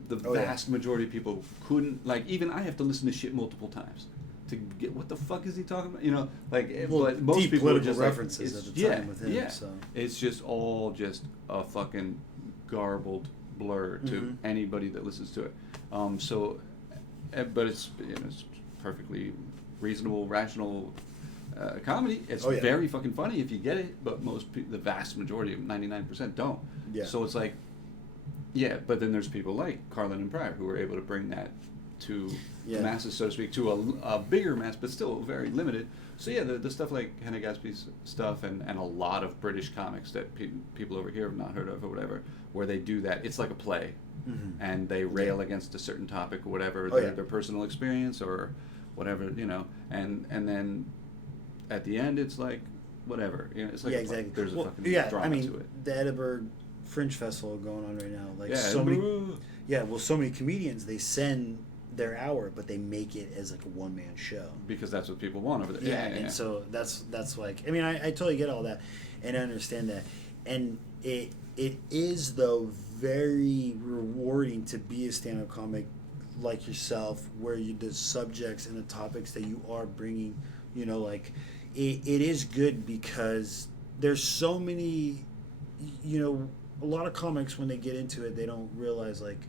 The vast majority of people couldn't, like, even I have to listen to shit multiple times to get what the fuck is he talking about? You know, like, but most deep people are political just references like, at the time with him. So. It's just all just a fucking garbled blur to anybody that listens to it. But it's, you know, it's perfectly reasonable, rational comedy. It's very fucking funny if you get it, but the vast majority of 99% don't. Yeah. So it's like, yeah, but then there's people like Carlin and Pryor who were able to bring that to the masses, so to speak, to a bigger mass, but still very limited. So yeah, the stuff like Hannah Gadsby's stuff and a lot of British comics that people over here have not heard of or whatever, where they do that. It's like a play, and they rail against a certain topic or whatever, their personal experience or whatever, you know, and then at the end it's like whatever, you know, it's like exactly. There's a fucking drama I mean, to it. the Edinburgh Fringe Festival going on right now, like Edinburgh. so many comedians, they send their hour, but they make it as like a one man show because that's what people want over there. And so that's like, I mean, I totally get all that, and I understand that, and it is though very rewarding to be a stand up comic like yourself, where the subjects and the topics that you are bringing, you know, like it is good because there's so many, you know, a lot of comics when they get into it, they don't realize like,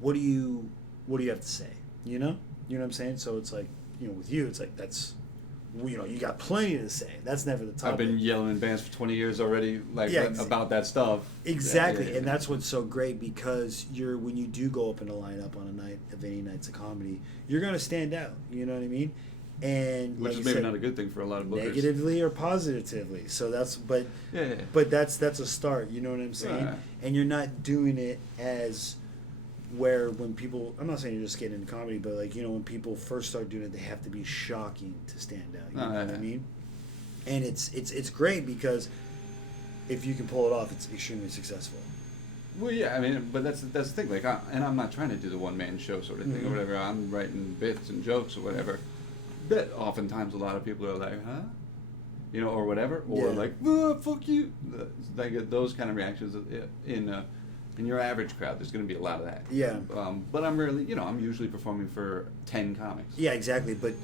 what do you have to say, you know what I'm saying? So it's like, you know, with you, it's like, that's, you know, you got plenty to say. That's never the topic. I've been yelling in bands for 20 years already, like about that stuff. Exactly, and that's what's so great, because when you do go up in a lineup on a night of any nights of comedy, you're gonna stand out. You know what I mean? And which like is maybe not a good thing for a lot of bookers. Negatively or positively. So that's but that's a start. You know what I'm saying? Right. And you're not doing it as where when people, I'm not saying you're just getting into comedy, but like, you know, when people first start doing it, they have to be shocking to stand out. You know what I mean? And it's great because if you can pull it off, it's extremely successful. Well, yeah, I mean, but that's the thing. Like, and I'm not trying to do the one man show sort of thing or whatever. I'm writing bits and jokes or whatever. But oftentimes, a lot of people are like, "Huh," you know, or whatever, or like, "Fuck you." They get those kind of reactions in your average crowd. There's going to be a lot of that. Yeah. But I'm rarely, you know, I'm usually performing for 10 comics. Yeah, exactly. But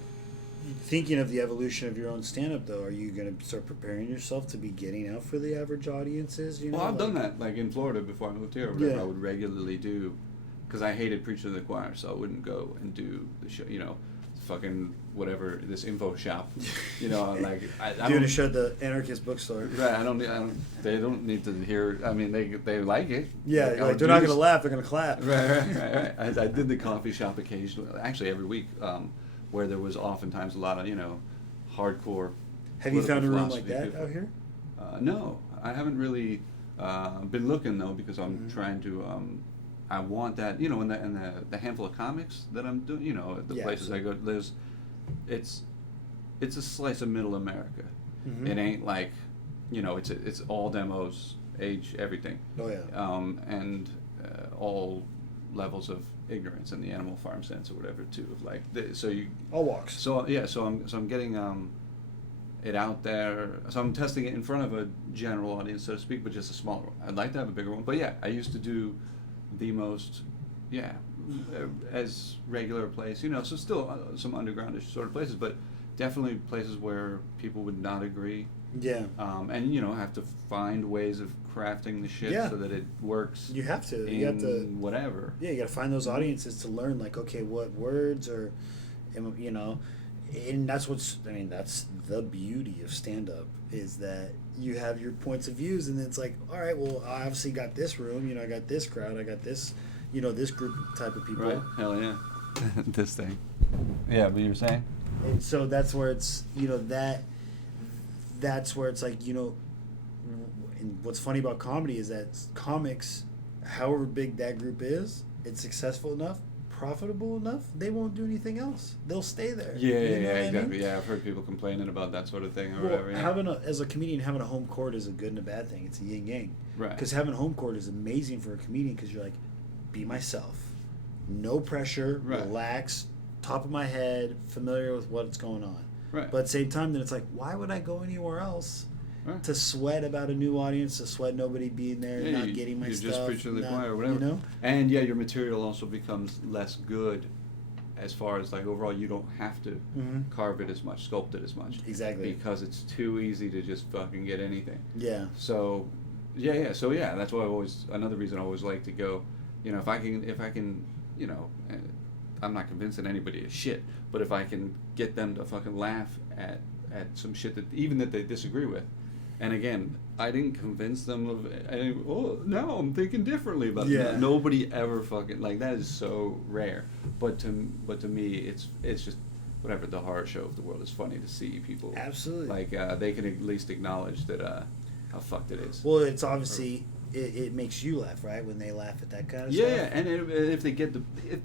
thinking of the evolution of your own stand-up, though, are you going to start preparing yourself to be getting out for the average audiences? You know, Well, I've done that, like in Florida before I moved here. Or whatever, Yeah. I would regularly do, because I hated preaching to the choir, so I wouldn't go and do the show. You know, fucking whatever, this info shop. You know, like I doing don't, a show at the Anarchist Bookstore. Right, I don't. They don't need to hear. I mean, they like it. Yeah, like, like, they're not going to laugh. They're going to clap. Right. I did the coffee shop occasionally, actually every week, where there was oftentimes a lot of, you know, hardcore. Have you found a room like philosophy that people. out here? No, I haven't really been looking though, because I'm trying to. I want that, you know, in the handful of comics that I'm doing, you know, the places I go. It's a slice of middle America. It ain't like, you know, it's all demos age, everything. Oh yeah. And all levels of ignorance in the animal farm sense or whatever too. Of like, so you. All walks. So yeah, so I'm getting it out there. So I'm testing it in front of a general audience, so to speak, but just a smaller one. I'd like to have a bigger one, but yeah, I used to do the most, as regular place, so still some undergroundish sort of places, but definitely places where people would not agree. Yeah. And have to find ways of crafting the shit so that it works. You have to. In you have to. Whatever. Yeah, you got to find those audiences to learn. Like, okay, what words are, and that's that's the beauty of stand up is that you have your points of views, and it's like, all right, well, I obviously got this room. I got this crowd. I got this, this group type of people. Right. Hell yeah. This thing. Yeah, but you were saying. And so that's where it's that's where it's like, and what's funny about comedy is that comics, however big that group is, it's successful enough, profitable enough, they won't do anything else. They'll stay there. Yeah, exactly. Yeah, I've heard people complaining about that sort of thing or whatever. Yeah. As a comedian, having a home court is a good and a bad thing. It's a yin yang. Right. Because having a home court is amazing for a comedian because you're like, be myself, no pressure, relax, top of my head, familiar with what's going on. Right. But at the same time, then it's like, why would I go anywhere else to sweat about a new audience, to sweat nobody being there, not getting my stuff? You're just preaching to the choir or whatever. And your material also becomes less good as far as like overall you don't have to carve it as much, sculpt it as much. Exactly. Because it's too easy to just fucking get anything. Yeah. So, So that's why another reason I always like to go, if I can, I'm not convincing anybody of shit, but if I can get them to fucking laugh at some shit that they disagree with, and again, I didn't convince them of. Now I'm thinking differently about it. Yeah. Nobody ever fucking like that is so rare. But to me, it's just whatever. The horror show of the world is funny to see people. Absolutely. Like they can at least acknowledge that how fucked it is. Well, it's obviously. It makes you laugh, right? When they laugh at that kind of stuff. Yeah, and if they get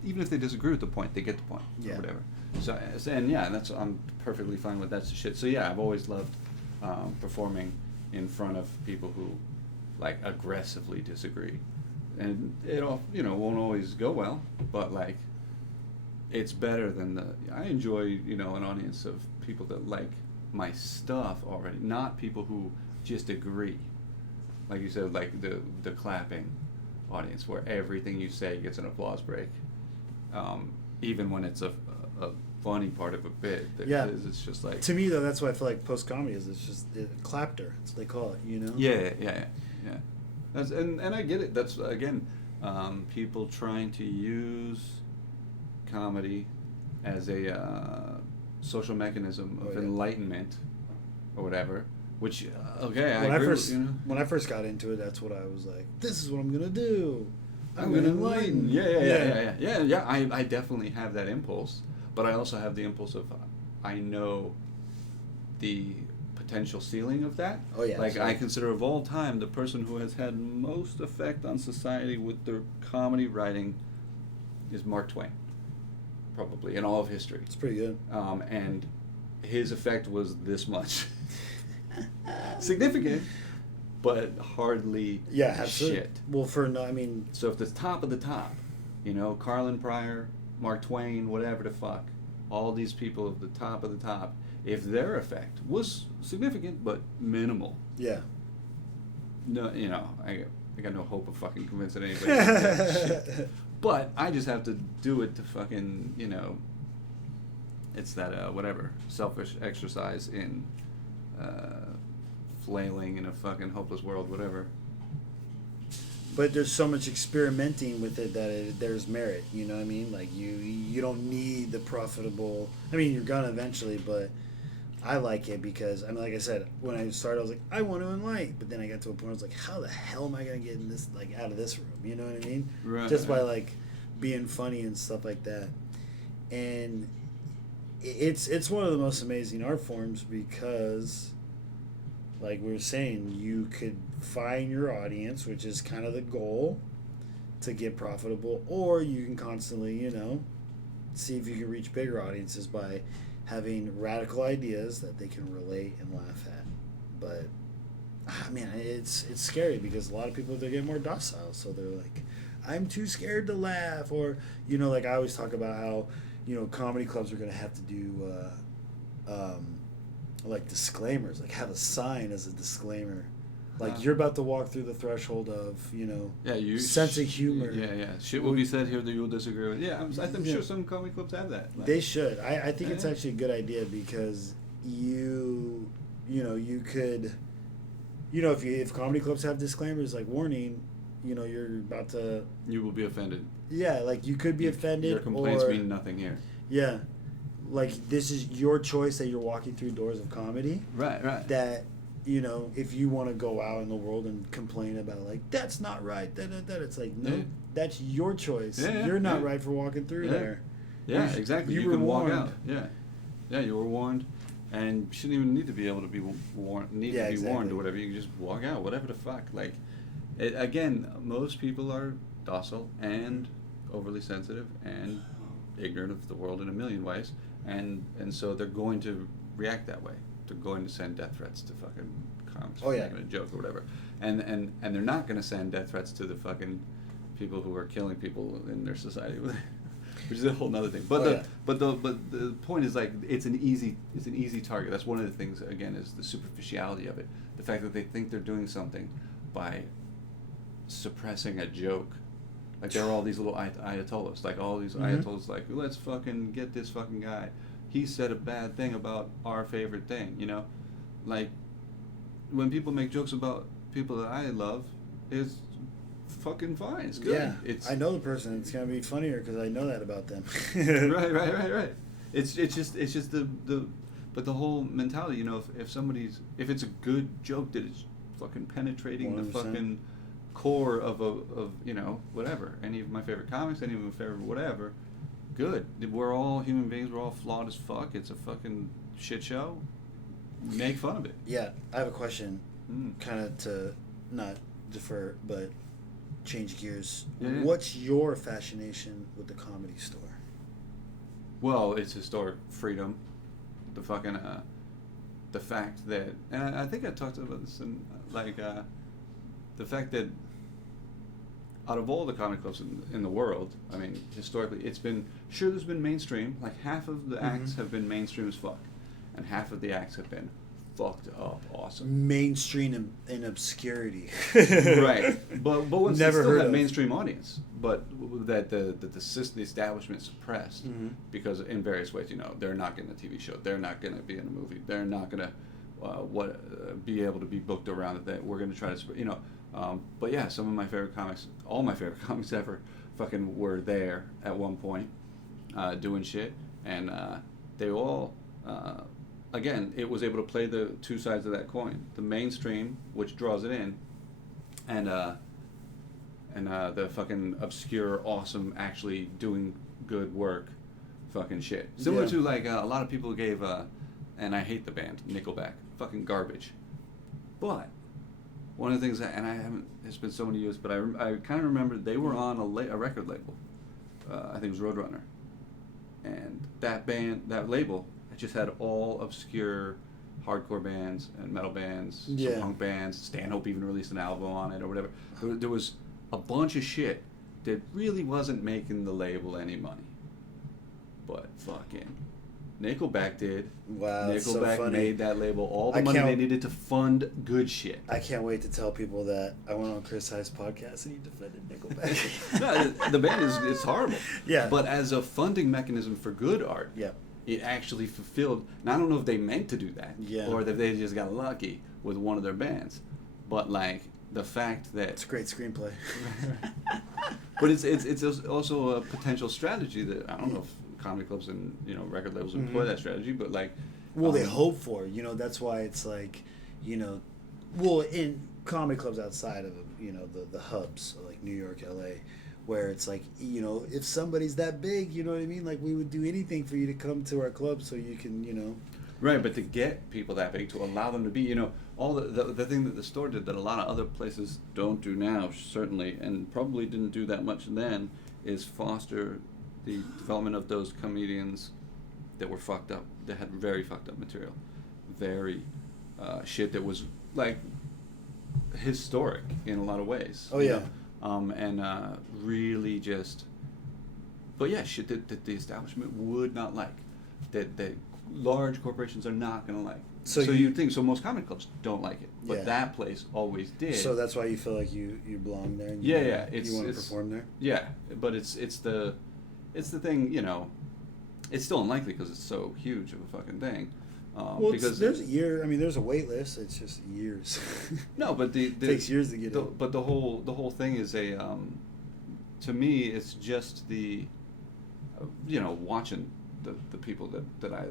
even if they disagree with the point, they get the point or whatever. So and that's I'm perfectly fine with that shit. So I've always loved performing in front of people who like aggressively disagree, and it all won't always go well, but like it's better than I enjoy an audience of people that like my stuff already, not people who just agree. Like you said, like the clapping audience where everything you say gets an applause break, even when it's a funny part of a bit. It's just like, to me though, that's why I feel like post comedy is it's just clapter. That's what they call it. Yeah. That's and I get it. That's again, people trying to use comedy as a social mechanism of enlightenment or whatever. Which when I first got into it, that's what I was like. This is what I'm gonna do. I'm gonna enlighten. Yeah. I definitely have that impulse, but I also have the impulse of I know the potential ceiling of that. Oh yeah. Like I consider of all time the person who has had most effect on society with their comedy writing is Mark Twain, probably in all of history. It's pretty good. And his effect was this much. Significant, but hardly shit. Well, so if the top of the top, Carlin Pryor, Mark Twain, whatever the fuck, all these people at the top of the top, if their effect was significant but minimal, no, I got no hope of fucking convincing anybody of that shit. But I just have to do it to fucking, it's that whatever selfish exercise in flailing in a fucking hopeless world, whatever. But there's so much experimenting with it that there's merit. You know what I mean? Like you don't need the profitable. I mean, you're gonna eventually, but I like it because like I said, when I started, I was like, I want to enlighten, but then I got to a point where I was like, how the hell am I gonna get in this out of this room? You know what I mean? Right. Just by like being funny and stuff like that, and it's one of the most amazing art forms because, like we were saying, you could find your audience, which is kind of the goal to get profitable, or you can constantly, see if you can reach bigger audiences by having radical ideas that they can relate and laugh at. But Man, it's scary because a lot of people they get more docile, so they're like, I'm too scared to laugh, or like I always talk about how comedy clubs are gonna have to do like disclaimers, like have a sign as a disclaimer, like you're about to walk through the threshold of sense of humor. Shit will be said here that you'll disagree with. I'm sure some comedy clubs have that. Like, they should. I think it's actually a good idea because you could. If comedy clubs have disclaimers like warning, you're about to. You will be offended. Yeah, like you could be offended. Your complaints mean nothing here. Yeah, like this is your choice that you're walking through doors of comedy. Right. That if you want to go out in the world and complain about like that's not right, that it's like no, that's your choice. You're not right for walking through there. Yeah, exactly. You can walk out. Yeah, you were warned. And shouldn't even need to be able to be warned. Warned or whatever. You can just walk out, whatever the fuck. Like, again, most people are docile and overly sensitive and ignorant of the world in a million ways, and so they're going to react that way. They're going to send death threats to fucking comics for making a joke or whatever, and they're not going to send death threats to the fucking people who are killing people in their society. Which is a whole nother thing, but the point is like it's an easy target. That's one of the things again is the superficiality of it, the fact that they think they're doing something by suppressing a joke. Like there are all these little ayatollahs, like all these ayatollahs, like let's fucking get this fucking guy. He said a bad thing about our favorite thing, like when people make jokes about people that I love, it's fucking fine. It's good. Yeah, I know the person. It's gonna be funnier because I know that about them. Right. It's just but the whole mentality. If it's a good joke that is fucking penetrating 100%. The fucking core of whatever. Any of my favorite comics, any of my favorite whatever. Good. We're all human beings. We're all flawed as fuck. It's a fucking shit show. Make fun of it. Yeah, I have a question. Kind of to not defer, but change gears. Yeah. What's your fascination with the Comedy Store? Well, it's historic freedom. The fucking the fact that, and I think I talked about this in the fact that out of all the comic clubs in the world, I mean, historically, there's been mainstream. Like half of the acts have been mainstream as fuck, and half of the acts have been fucked up awesome. Mainstream in obscurity. Right. But once Never still heard had of. mainstream audience, but that the system, the establishment suppressed because in various ways, they're not getting a TV show, they're not going to be in a movie, they're not going to be able to be booked around it. That we're going to try to, but yeah, some of my favorite comics, all my favorite comics ever, fucking were there at one point, doing shit, and they all. Again, it was able to play the two sides of that coin: the mainstream, which draws it in, and the fucking obscure, awesome, actually doing good work, fucking shit. Similar to a lot of people gave, and I hate the band Nickelback, fucking garbage. But one of the things and I haven't, it's been so many years, but I kind of remember they were on a record label. I think it was Roadrunner, and that label. Just had all obscure hardcore bands and metal bands, some punk bands. Stanhope even released an album on it or whatever. There was a bunch of shit that really wasn't making the label any money. But fucking Nickelback did. Wow, Nickelback so funny. Made that label all the money they needed to fund good shit. I can't wait to tell people that I went on Chris Heist's podcast and he defended Nickelback. No, the band is horrible. Yeah. But as a funding mechanism for good art, it actually fulfilled. Now I don't know if they meant to do that, or that they just got lucky with one of their bands, but the fact that it's a great screenplay. But it's also a potential strategy that I don't know if comedy clubs and record labels employ that strategy, but they hope for. That's why it's in comedy clubs outside of the hubs like New York, LA. Where it's if somebody's that big, you know what I mean? Like, we would do anything for you to come to our club so you can, Right, but to get people that big, to allow them to be, all the thing that the store did that a lot of other places don't do now, certainly, and probably didn't do that much then, is foster the development of those comedians that were fucked up, that had very fucked up material. Very shit that was, historic in a lot of ways. Oh, you yeah. know? And really just, but yeah, shit that the establishment would not like, that large corporations are not going to like. So you'd think, so most comedy clubs don't like it, but Yeah. that place always did. So that's why you feel like you belong there. And Yeah, you, yeah, you want to perform there. Yeah, but it's the thing, you know. It's still unlikely because it's so huge of a fucking thing. Well, because there's a year. I mean, there's a wait list. It's just years. No, but it takes years to get in. But the whole thing is a, to me, it's just the, you know, watching the people that I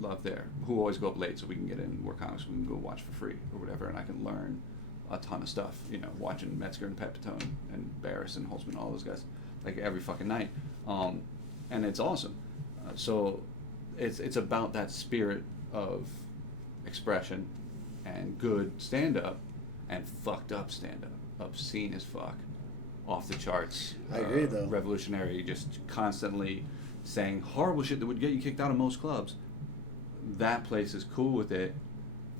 love there, who always go up late so we can get in. We're comics, we can go watch for free or whatever, and I can learn a ton of stuff. You know, watching Metzger and Pepitone and Barris and Holtzman, all those guys, like every fucking night, and it's awesome. So it's about that spirit of expression and good stand-up and fucked up stand-up, obscene as fuck, off the charts. I agree, though. Revolutionary, just constantly saying horrible shit that would get you kicked out of most clubs. That place is cool with it.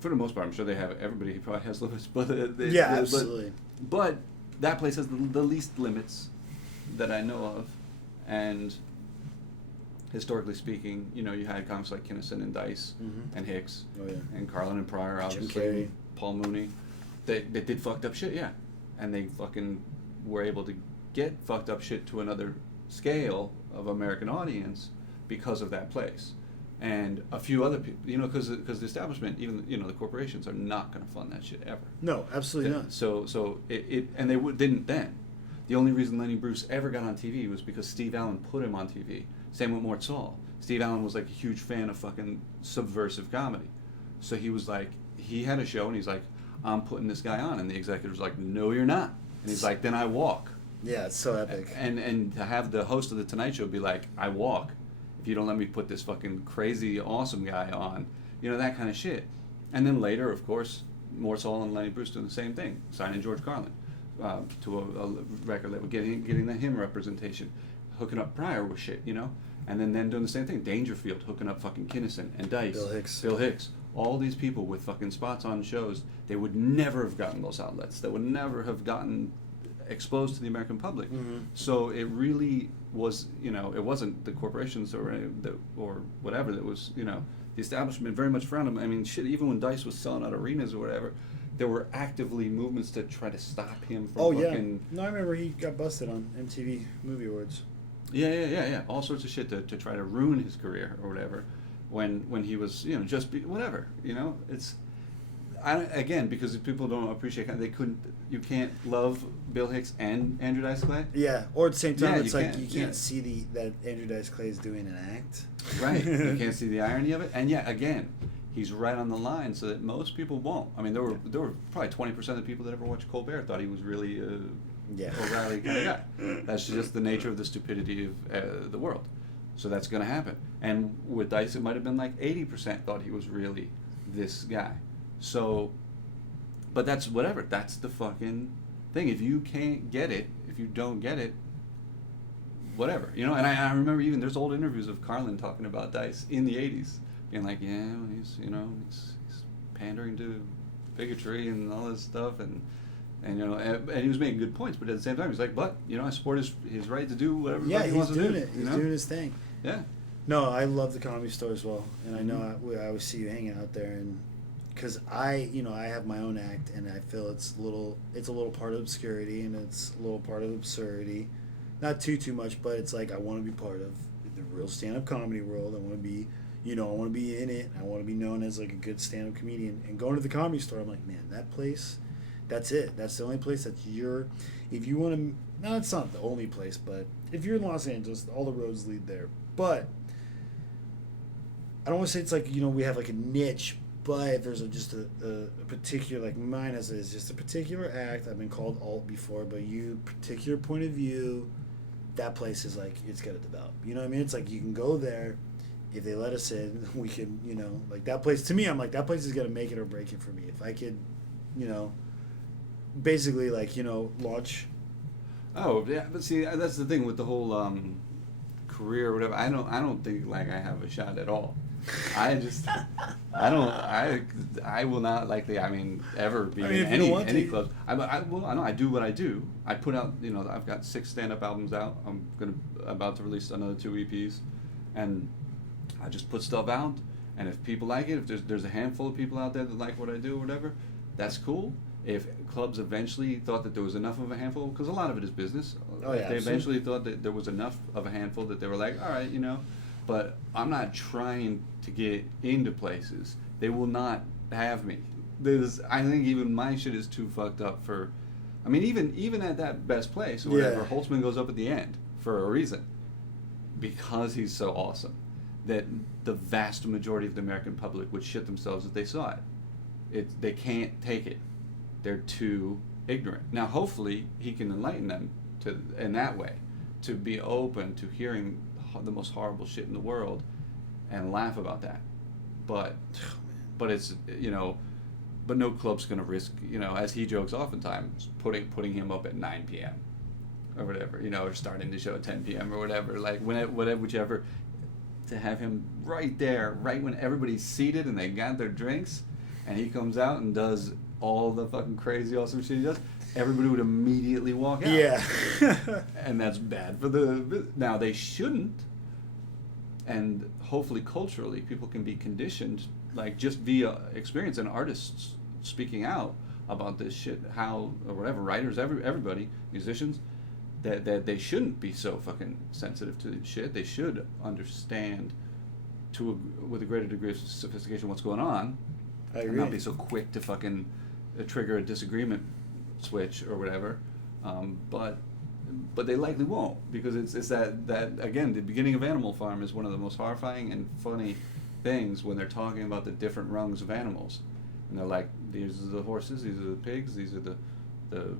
For the most part, I'm sure they have, everybody probably has limits, but absolutely. But that place has the least limits that I know of, and historically speaking, you know, you had comics like Kinison and Dice and Hicks and Carlin and Pryor, obviously, Carrey. Paul Mooney. They did fucked up shit, yeah. And they fucking were able to get fucked up shit to another scale of American audience because of that place. And a few other people, you know, because the establishment, even, you know, the corporations are not going to fund that shit ever. No, absolutely not. So it and they didn't then. The only reason Lenny Bruce ever got on TV was because Steve Allen put him on TV. Same with Mort Saul. Steve Allen was like a huge fan of fucking subversive comedy. So he was like, he had a show and he's like, I'm putting this guy on. And the executive's like, no, you're not. And he's like, then I walk. Yeah, it's so epic. And to have the host of The Tonight Show be like, I walk if you don't let me put this fucking crazy awesome guy on. You know, that kind of shit. And then later, of course, Mort Saul and Lenny Bruce doing the same thing, signing George Carlin to a record label, getting him representation, hooking up Pryor with shit, you know? And then doing the same thing, Dangerfield hooking up fucking Kinison and Dice. Bill Hicks. All these people with fucking spots on shows, they would never have gotten those outlets. They would never have gotten exposed to the American public. So it really was, you know, it wasn't the corporations or whatever that was, you know, the establishment very much frowned him. I mean, shit, even when Dice was selling out arenas or whatever, there were actively movements to try to stop him from fucking... No, I remember he got busted on MTV Movie Awards. Yeah. All sorts of shit to try to ruin his career or whatever. When he was, you know, whatever, you know, it's... again, because people don't appreciate, you can't love Bill Hicks and Andrew Dice Clay. Yeah, or at the same time, it's like you can't yeah. see that Andrew Dice Clay is doing an act. Right, you can't see the irony of it, and yeah, again, he's right on the line, so that most people won't. I mean, there were probably 20% of the people that ever watched Colbert thought he was really O'Reilly kind of guy. That's just the nature of the stupidity of the world. So that's going to happen. And with Dice, it might have been like 80% thought he was really this guy. So, but that's whatever. That's the fucking thing. If you can't get it, if you don't get it, whatever. You know, and I remember even there's old interviews of Carlin talking about Dice in the 80s, being like, yeah, he's pandering to bigotry and all this stuff, and you know, and he was making good points, but at the same time, he's like, but, you know, I support his right to do whatever he wants to do. He's doing his thing. Yeah. No, I love the Comedy Store as well, and I know I always see you hanging out there, and because I have my own act, and I feel it's a little part of obscurity, and it's a little part of absurdity, not too much, but it's like I want to be part of the real stand-up comedy world. I want to be, you know, I want to be in it. I want to be known as like a good stand-up comedian. And going to the Comedy Store, I'm like, man, that place, that's it. That's the only place that if you want to. No, it's not the only place, but if you're in Los Angeles, all the roads lead there. But I don't want to say it's like, you know, we have like a niche. But if there's just a particular, like mine is just a particular act, I've been called alt before, but particular point of view, that place is like, it's got to develop. You know what I mean? It's like you can go there, if they let us in, we can, you know, like that place, to me, I'm like, that place is going to make it or break it for me. If I could, you know, basically like, you know, launch. Oh, yeah, but see, that's the thing with the whole career or whatever. I don't think like I have a shot at all. I will not likely, ever be I mean, in if you don't want any to. clubs. I do what I do. I put out, I've got 6 stand-up albums out. I'm about to release another 2 EPs, and I just put stuff out. And if people like it, if there's a handful of people out there that like what I do or whatever, that's cool. If clubs eventually thought that there was enough of a handful, because a lot of it is business, Oh, if yeah, they absolutely. eventually thought that there was enough of a handful that they were like, all right, but I'm not trying to get into places. They will not have me. I think even my shit is too fucked up for, even at that best place or whatever, Yeah. Holtzman goes up at the end for a reason, because he's so awesome, that the vast majority of the American public would shit themselves if they saw it. They can't take it. They're too ignorant. Now, hopefully, he can enlighten them in that way, to be open to hearing the most horrible shit in the world and laugh about that. But it's, but no club's going to risk, as he jokes oftentimes, putting him up at 9 p.m. or whatever, or starting the show at 10 p.m. or whatever, like whichever, to have him right there, right when everybody's seated and they got their drinks, and he comes out and does all the fucking crazy awesome shit he does, everybody would immediately walk out. Yeah. And that's bad for the... Now, they shouldn't, and hopefully culturally people can be conditioned, like just via experience and artists speaking out about this shit, how, or whatever, writers, everybody, musicians, that they shouldn't be so fucking sensitive to shit. They should understand with a greater degree of sophistication what's going on. I agree. And not be so quick to fucking trigger a disagreement switch or whatever. But they likely won't, because it's that again, the beginning of Animal Farm is one of the most horrifying and funny things when they're talking about the different rungs of animals, and they're like, these are the horses, these are the pigs, these are the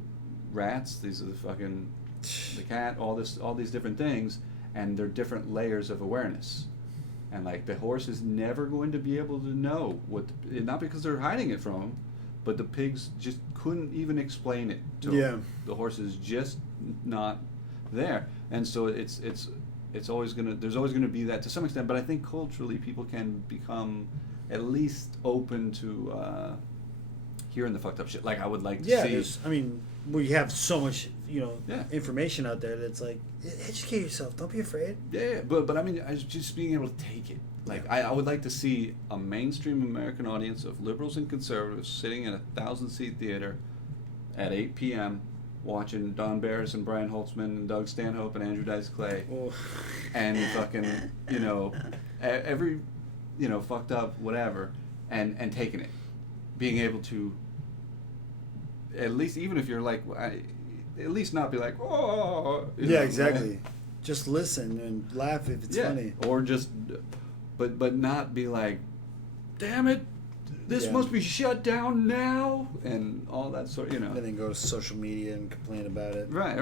rats, these are the cat, all these different things, and they're different layers of awareness. And like, the horse is never going to be able to know not because they're hiding it from him, but the pigs just couldn't even explain it to him. The horse is just not there. And so there's always gonna be that to some extent, but I think culturally people can become at least open to hearing the fucked up shit. Like, I would like to see. We have so much, Yeah. information out there that's like, educate yourself. Don't be afraid. Yeah, but I just being able to take it. Like, I would like to see a mainstream American audience of liberals and conservatives sitting in a 1,000-seat theater at 8 p.m. watching Don Barris and Brian Holtzman and Doug Stanhope and Andrew Dice Clay, and fucking, every, fucked up whatever, and taking it. Being able to, at least, even if you're like, at least not be like, oh. Exactly. Right? Just listen and laugh if it's funny. Or just, but not be like, damn it, this must be shut down now, and all that sort, And then go to social media and complain about it. Right.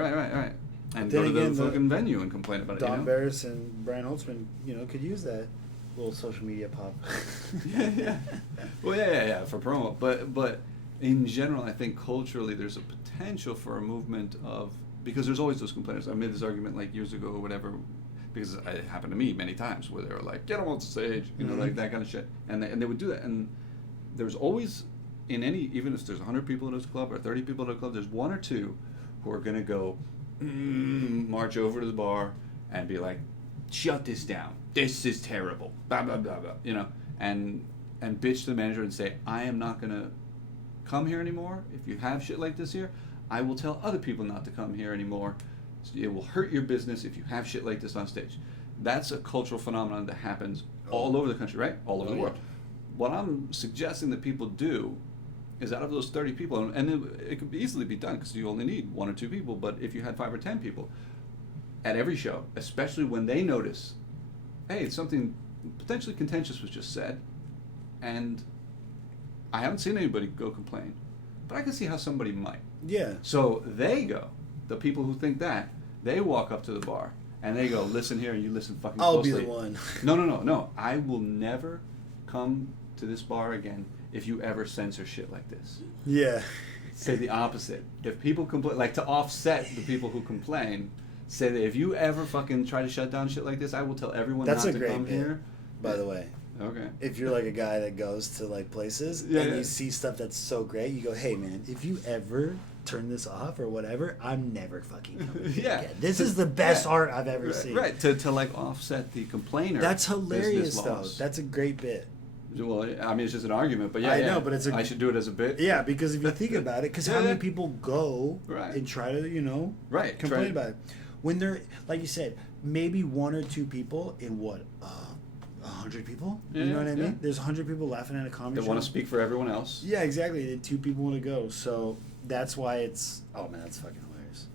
And Then go to again, the fucking venue and complain about it. Don Barris and Brian Holtzman, could use that little social media pop. Yeah. Well, yeah, for promo. But in general, I think culturally there's a potential for a movement of, because there's always those complainers. I made this argument like years ago or whatever, because it happened to me many times where they were like, get them on stage, like that kind of shit. And they would do that. And there's always, even if there's 100 people in this club or 30 people in a club, there's one or two who are going to go, march over to the bar and be like, shut this down. This is terrible. Blah, blah, blah, blah. And bitch to the manager and say, I am not going to come here anymore. If you have shit like this here, I will tell other people not to come here anymore. It will hurt your business if you have shit like this on stage. That's a cultural phenomenon that happens all over the country, right? All over the world. What I'm suggesting that people do is, out of those 30 people, and it could easily be done because you only need 1 or 2 people, but if you had 5 or 10 people at every show, especially when they notice, hey, something potentially contentious was just said, and I haven't seen anybody go complain, but I can see how somebody might. Yeah. So they go, the people who think that, they walk up to the bar and they go, listen here, and you listen fucking closely. I'll be the one. No. I will never come to this bar again if you ever censor shit like this. Yeah. Say the opposite. If people complain, like, to offset the people who complain, say that if you ever fucking try to shut down shit like this, I will tell everyone That's not a to great come bit, here. by the way. Okay. If you're like a guy that goes to like places Yeah, and yeah. you see stuff that's so great, you go, "Hey man, if you ever turn this off or whatever, I'm never fucking coming here Yeah. again. This is the best art I've ever seen." Right. To like offset the complainer. That's hilarious business though. loss. That's a great bit. Well, I mean, it's just an argument, but yeah, I know, but I should do it as a bit. Yeah, because if you think about it, because how many people go Right. and try to, Right. complain Try- about it. When they're, like you said, maybe one or two people in what, 100 people? Yeah, you know what I mean? yeah. There's 100 people laughing at a comedy They show. want to speak for everyone else. Yeah, exactly. And 2 people want to go. So that's why it's, oh man, that's fucking hilarious.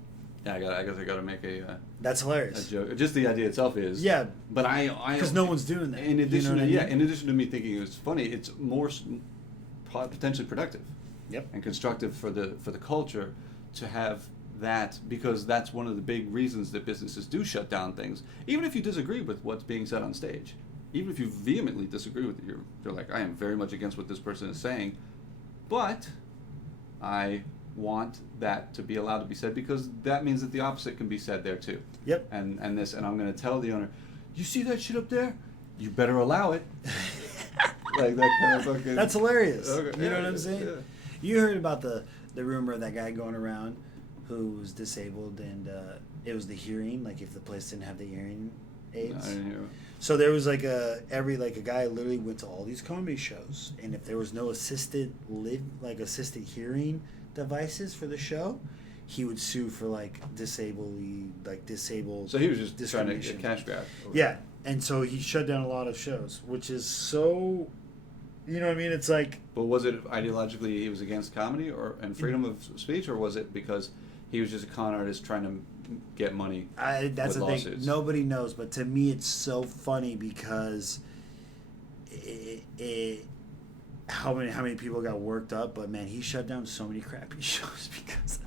Yeah, I guess I got to make a That's hilarious. joke. Just the idea itself is. Yeah. But I Because no one's doing that. In addition, you know what I mean? in addition to me thinking it was funny, it's more potentially productive. Yep. And constructive for the culture to have that, because that's one of the big reasons that businesses do shut down things, even if you disagree with what's being said on stage, even if you vehemently disagree with it, you're like, I am very much against what this person is saying, but I want that to be allowed to be said, because that means that the opposite can be said there too. Yep. And I'm going to tell the owner, you see that shit up there? You better allow it. Like that kind of fucking. That's hilarious. Okay, You know yeah, what I'm saying? yeah. You heard about the rumor of that guy going around who was disabled and it was the hearing, like if the place didn't have the hearing aids. I didn't hear. So there was like a guy literally went to all these comedy shows, and if there was no assisted hearing devices for the show, he would sue for disabled. So he was just trying to discrimination. get cash grab. Yeah, and so he shut down a lot of shows, which is so, you know what I mean? It's like, But was it ideologically he was against comedy and freedom of speech, or was it because he was just a con artist trying to get money? that's with the thing. lawsuits? Nobody knows, but to me, it's so funny because how many people got worked up, but man, he shut down so many crappy shows because.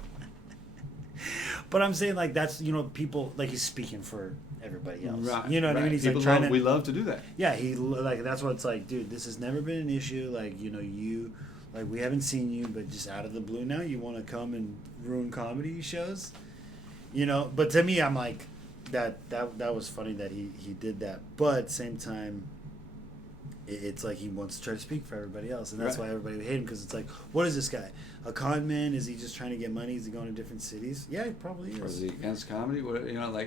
But I'm saying that's people he's speaking for everybody else. Right, You know what I right. mean? He's People trying love, to. we love to do that. Yeah, he that's what it's like, dude. This has never been an issue. You, we haven't seen you, but just out of the blue now, you want to come and ruin comedy shows, But to me, I'm like, that was funny that he did that. But at the same time, it's like he wants to try to speak for everybody else, and that's Right. why everybody would hate him, because it's like, what is this guy? A con man? Is he just trying to get money? Is he going to different cities? Yeah, he probably Or is is. he against comedy?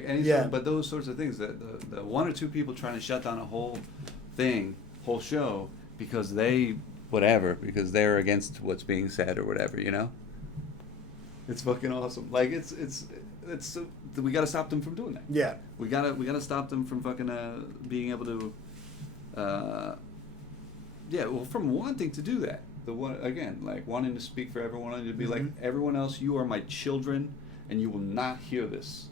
Any Yeah. but those sorts of things, the one or two people trying to shut down a whole whole show because because they're against what's being said or whatever, It's fucking awesome. We got to stop them from doing that. Yeah, We gotta stop them from fucking being able to, from wanting to do that. Wanting to speak for everyone, wanting to be like Mhm. everyone else. You are my children, and you will not hear this.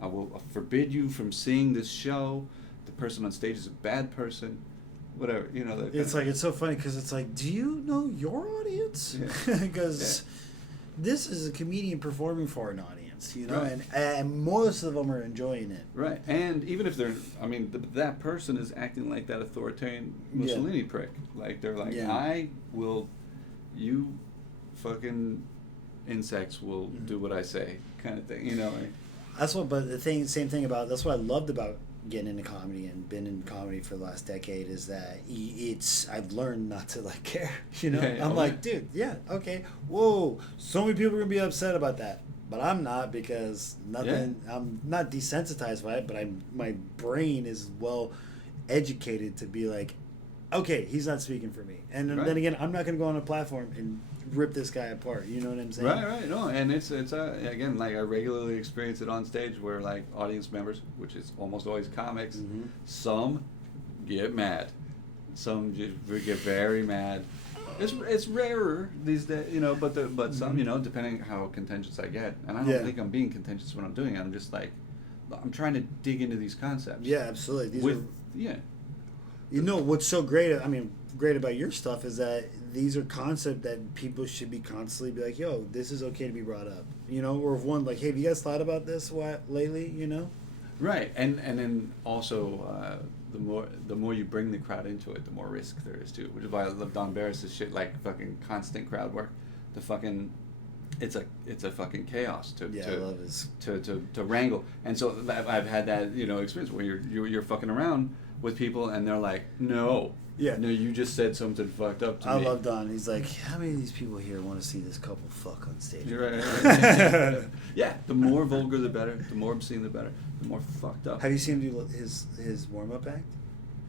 I will forbid you from seeing this show. The person on stage is a bad person. Whatever, that it's kind of- it's so funny because it's like, do you know your audience? Yeah. Because this is a comedian performing for an audience, Right. and most of them are enjoying it. Right, and even if that person is acting like that authoritarian Mussolini prick. They're like, Yeah. I will, you fucking insects will Mhm. do what I say, kind of thing, That's what, but same thing that's what I loved about getting into comedy and been in comedy for the last decade is that I've learned not to care, Yeah, I'm oh, like, yeah. dude, yeah, okay, whoa, so many people are gonna be upset about that, but I'm not, because I'm not desensitized by it, but my brain is well educated to be like, okay, he's not speaking for me, and Right. then again, I'm not gonna go on a platform and rip this guy apart, you know what I'm saying? Right, no, and it's again, I regularly experience it on stage where audience members, which is almost always comics, Mhm. some get mad, some just get very mad. It's rarer these days, but some, Mhm. depending how contentious I get, and I don't Yeah. think I'm being contentious when I'm doing it. I'm just I'm trying to dig into these concepts. Yeah, absolutely. Yeah. What's so great about your stuff is that these are concepts that people should be constantly be like, yo, this is okay to be brought up, or if one hey, have you guys thought about this lately, Right, and then also the more you bring the crowd into it, the more risk there is too. Which is why I love Don Barris's shit, fucking constant crowd work. The fucking it's a fucking chaos I love his... to wrangle. And so I've had that experience where you're fucking around with people and they're like, no, you just said something fucked up to me. I love Don. He's like, how many of these people here want to see this couple fuck on stage? You're right. Yeah, the more vulgar the better, the more obscene the better, the more fucked up. Have you seen him do his warm up act?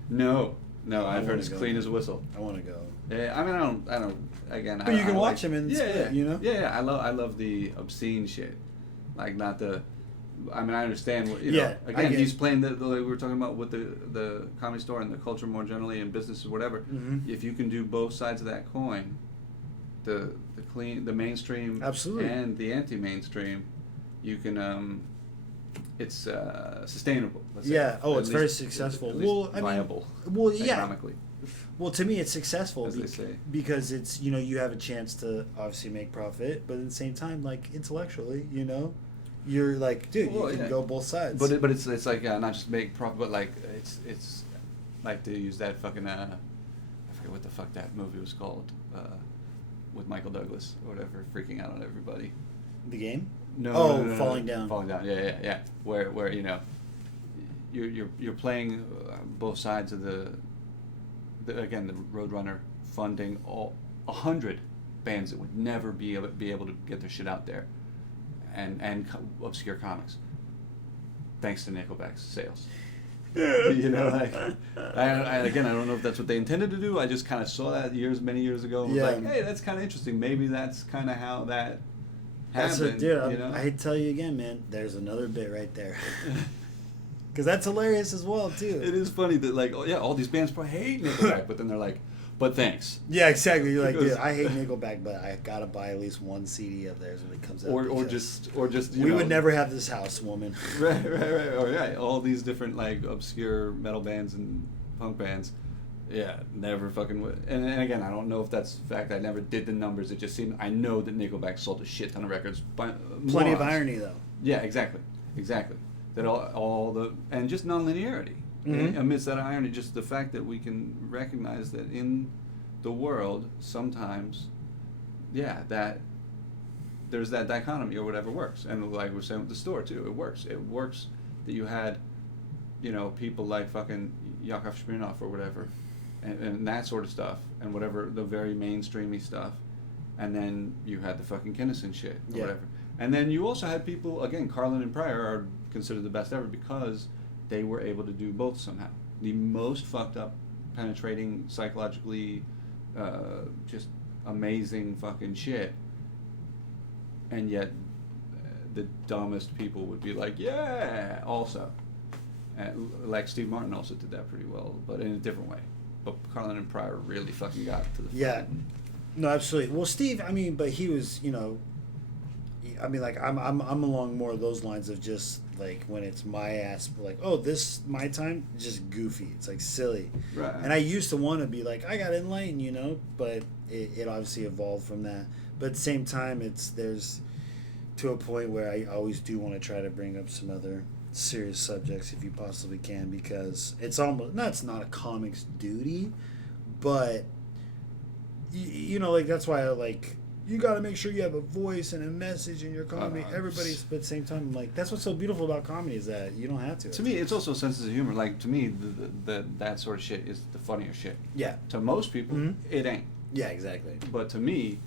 No, I've heard it's clean as a whistle. I want to go. Yeah, I mean, I don't. Again, but you can watch him in split, Yeah, I love the obscene shit, like not the. I mean, I understand what Again, he's playing like we were talking about with the Comedy Store and the culture more generally and business or whatever. Mm-hmm. If you can do both sides of that coin, the mainstream, absolutely, and the anti-mainstream, you can. It's sustainable. Let's say. Yeah. Oh, it's very successful. Viable. Economically. Well, to me, it's successful because it's you have a chance to obviously make profit, but at the same time, like intellectually, you're like, dude, you can go both sides. But it's like not just make profit, but like it's like to use that fucking I forget what the fuck that movie was called with Michael Douglas or whatever, freaking out on everybody. The Game? No, Falling Down. Falling Down. Yeah. Where you're playing both sides of the Roadrunner funding 100 bands that would never be able to get their shit out there, and obscure comics, thanks to Nickelback's sales. Like I don't know if that's what they intended to do. I just kind of saw that many years ago. And was like, hey, that's kind of interesting. Maybe that's kind of how that happened. Dude, I hate to tell you again, man. There's another bit right there. Because that's hilarious as well, too. It is funny that, all these bands probably hate Nickelback, but then they're like, but thanks. Yeah, exactly. You're like, dude, I hate Nickelback, but I gotta buy at least one CD of theirs when it comes out. Or just we would never have this house, woman. Right. Or all these different obscure metal bands and punk bands. Yeah, never fucking would. And again, I don't know if that's the fact. I never did the numbers. It just seemed I know that Nickelback sold a shit ton of records. Plenty of irony, though. Yeah, exactly. That all the and just nonlinearity. Mm-hmm. Amidst that irony, just the fact that we can recognize that in the world sometimes, that there's that dichotomy or whatever works, and like we're saying with the store too, it works. It works that you had, people like fucking Yakov Smirnoff or whatever, and that sort of stuff, and whatever the very mainstreamy stuff, and then you had the fucking Kinnison shit or whatever. And then you also had people, again, Carlin and Pryor are considered the best ever because they were able to do both somehow. The most fucked up, penetrating, psychologically, just amazing fucking shit. And yet, the dumbest people would be like, yeah, also. Like Steve Martin also did that pretty well, but in a different way. But Carlin and Pryor really fucking got to the fucking... No, absolutely. Well, Steve, but he was, I'm along more of those lines of just like when it's my ass, like, oh, this my time, just goofy. It's like silly. Right. And I used to want to be like, I got enlightened, but it obviously evolved from that. But at the same time, there's to a point where I always do want to try to bring up some other serious subjects if you possibly can, because it's it's not a comic's duty, but that's why I like. You got to make sure you have a voice and a message in your comedy. Everybody's, but at the same time, like, that's what's so beautiful about comedy is that you don't have to. To me, it's also senses of humor. Like, to me, that sort of shit is the funnier shit. Yeah. To most people, it ain't. Yeah, exactly. But to me,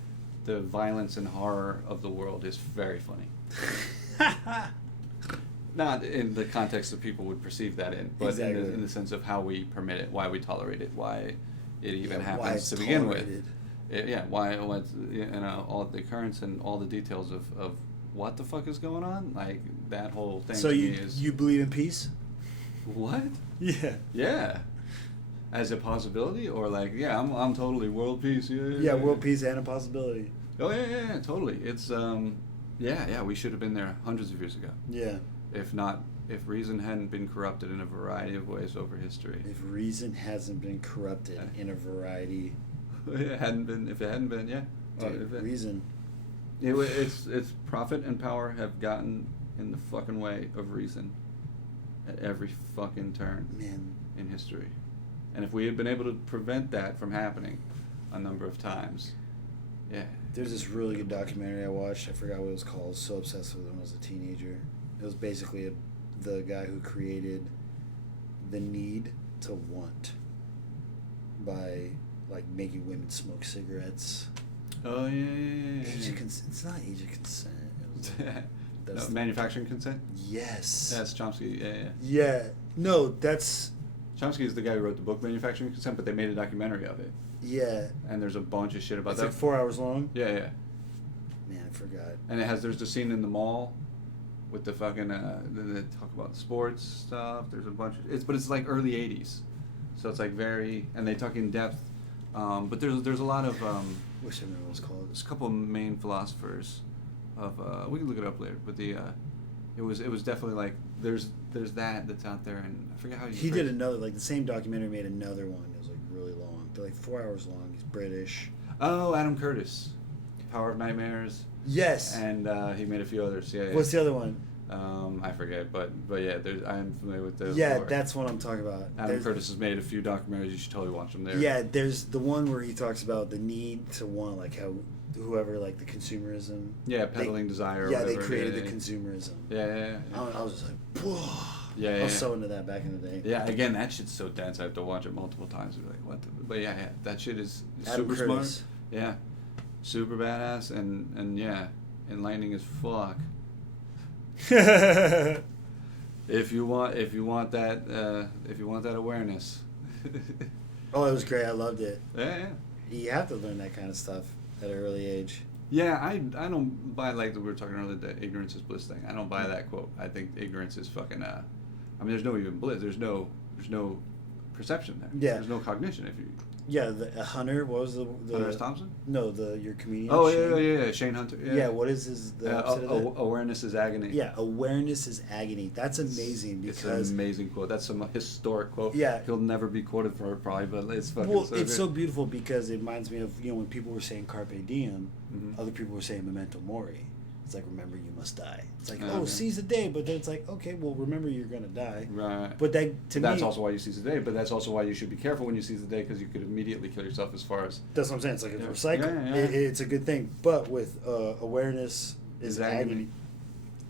the violence and horror of the world is very funny. Not in the context that people would perceive that in, but in the sense of how we permit it, why we tolerate it, why it even happens to begin with. Why all the occurrence and all the details of what the fuck is going on, like that whole thing. So to me is, you believe in peace? What? Yeah. As a possibility, or like I'm totally world peace. Yeah, world peace and a possibility. Oh yeah, totally. It's we should have been there hundreds of years ago. Yeah. If reason hadn't been corrupted in a variety of ways over history. If reason hasn't been corrupted in a variety. If it hadn't been, yeah. Reason. It's profit and power have gotten in the fucking way of reason at every fucking turn in history. And if we had been able to prevent that from happening a number of times, There's this really good documentary I watched. I forgot what it was called. I was so obsessed with it when I was a teenager. It was basically the guy who created the need to want by like making women smoke cigarettes. Oh yeah. Age of consent. It's not age of consent. It was, No, manufacturing consent. yes. That's Chomsky. Yeah. Yeah. No, that's Chomsky is the guy who wrote the book Manufacturing Consent, but they made a documentary of it. yeah. And there's a bunch of shit about It's that. like 4 hours long. Yeah. Man, I forgot. And there's the scene in the mall with the fucking they talk about sports stuff. There's a bunch of but it's like early '80s, so it's like very, and they talk in depth. But there's a lot of Wish I knew what it was called. there's a couple of main philosophers of we can look it up later, but it was definitely like there's that's out there, and I forget how He did another, like the same documentary made another one. It was like really long. They're like 4 hours long. He's British. Oh, Adam Curtis, Power of Nightmares. Yes. And he made a few others. Yeah. What's the other one? I forget, but yeah, I am familiar with the. Yeah, lore. that's what I'm talking about. Adam Curtis has made a few documentaries. You should totally watch them. There. Yeah, there's the one where he talks about the need to want, like how whoever, like the consumerism. Yeah, peddling desire. Or Yeah, whatever. they created the consumerism. Yeah. I was just like, whoa. Yeah. I was so into that back in the day. Yeah, again, that shit's so dense. I have to watch it multiple times. Be like, what? But yeah, that shit is Adam super Curtis. smart. Yeah, super badass and yeah, enlightening as fuck. If you want that awareness. Oh, it was great. I loved it. Yeah. You have to learn that kind of stuff at an early age. Yeah, I don't buy, like we were talking earlier, the ignorance is bliss thing. I don't buy that quote. I think ignorance is fucking. I mean, there's no even bliss. There's no perception there. Yeah. There's no cognition if you. Yeah, Hunter. What was the Hunter S. Thompson? No, your comedian. Oh Shane. yeah, Shane Hunter. Yeah. What is the opposite of that? Awareness is agony. Yeah, awareness is agony. That's amazing because it's an amazing quote. That's some historic quote. Yeah. He'll never be quoted for it probably, but it's fucking. Well, so it's good. so beautiful because it reminds me of when people were saying carpe diem, Mhm. other people were saying memento mori. It's like, remember you must die. It's like, Okay. seize the day, but then it's like, okay, well, remember you're gonna die. Right. But that's That's also why you seize the day, but that's also why you should be careful when you seize the day because you could immediately kill yourself as far as. That's what I'm saying. It's like a Yeah. recycle. Yeah. It's a good thing. But with awareness is agony.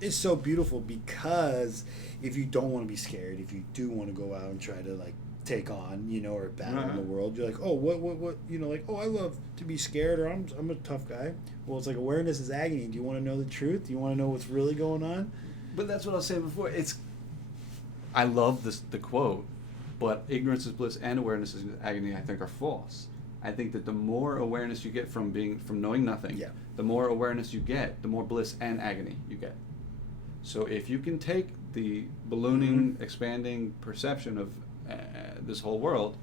It's so beautiful because if you don't want to be scared, if you do want to go out and try to like take on, or battle in the world, you're like, oh, what, like, oh, I love to be scared, or I'm a tough guy. Well, it's like awareness is agony. Do you want to know the truth? Do you want to know what's really going on? But that's what I was saying before. I love the quote, but ignorance is bliss and awareness is agony. I think are false. I think that the more awareness you get from knowing nothing, Yeah. the more awareness you get, the more bliss and agony you get. So if you can take the ballooning, expanding perception of this whole world,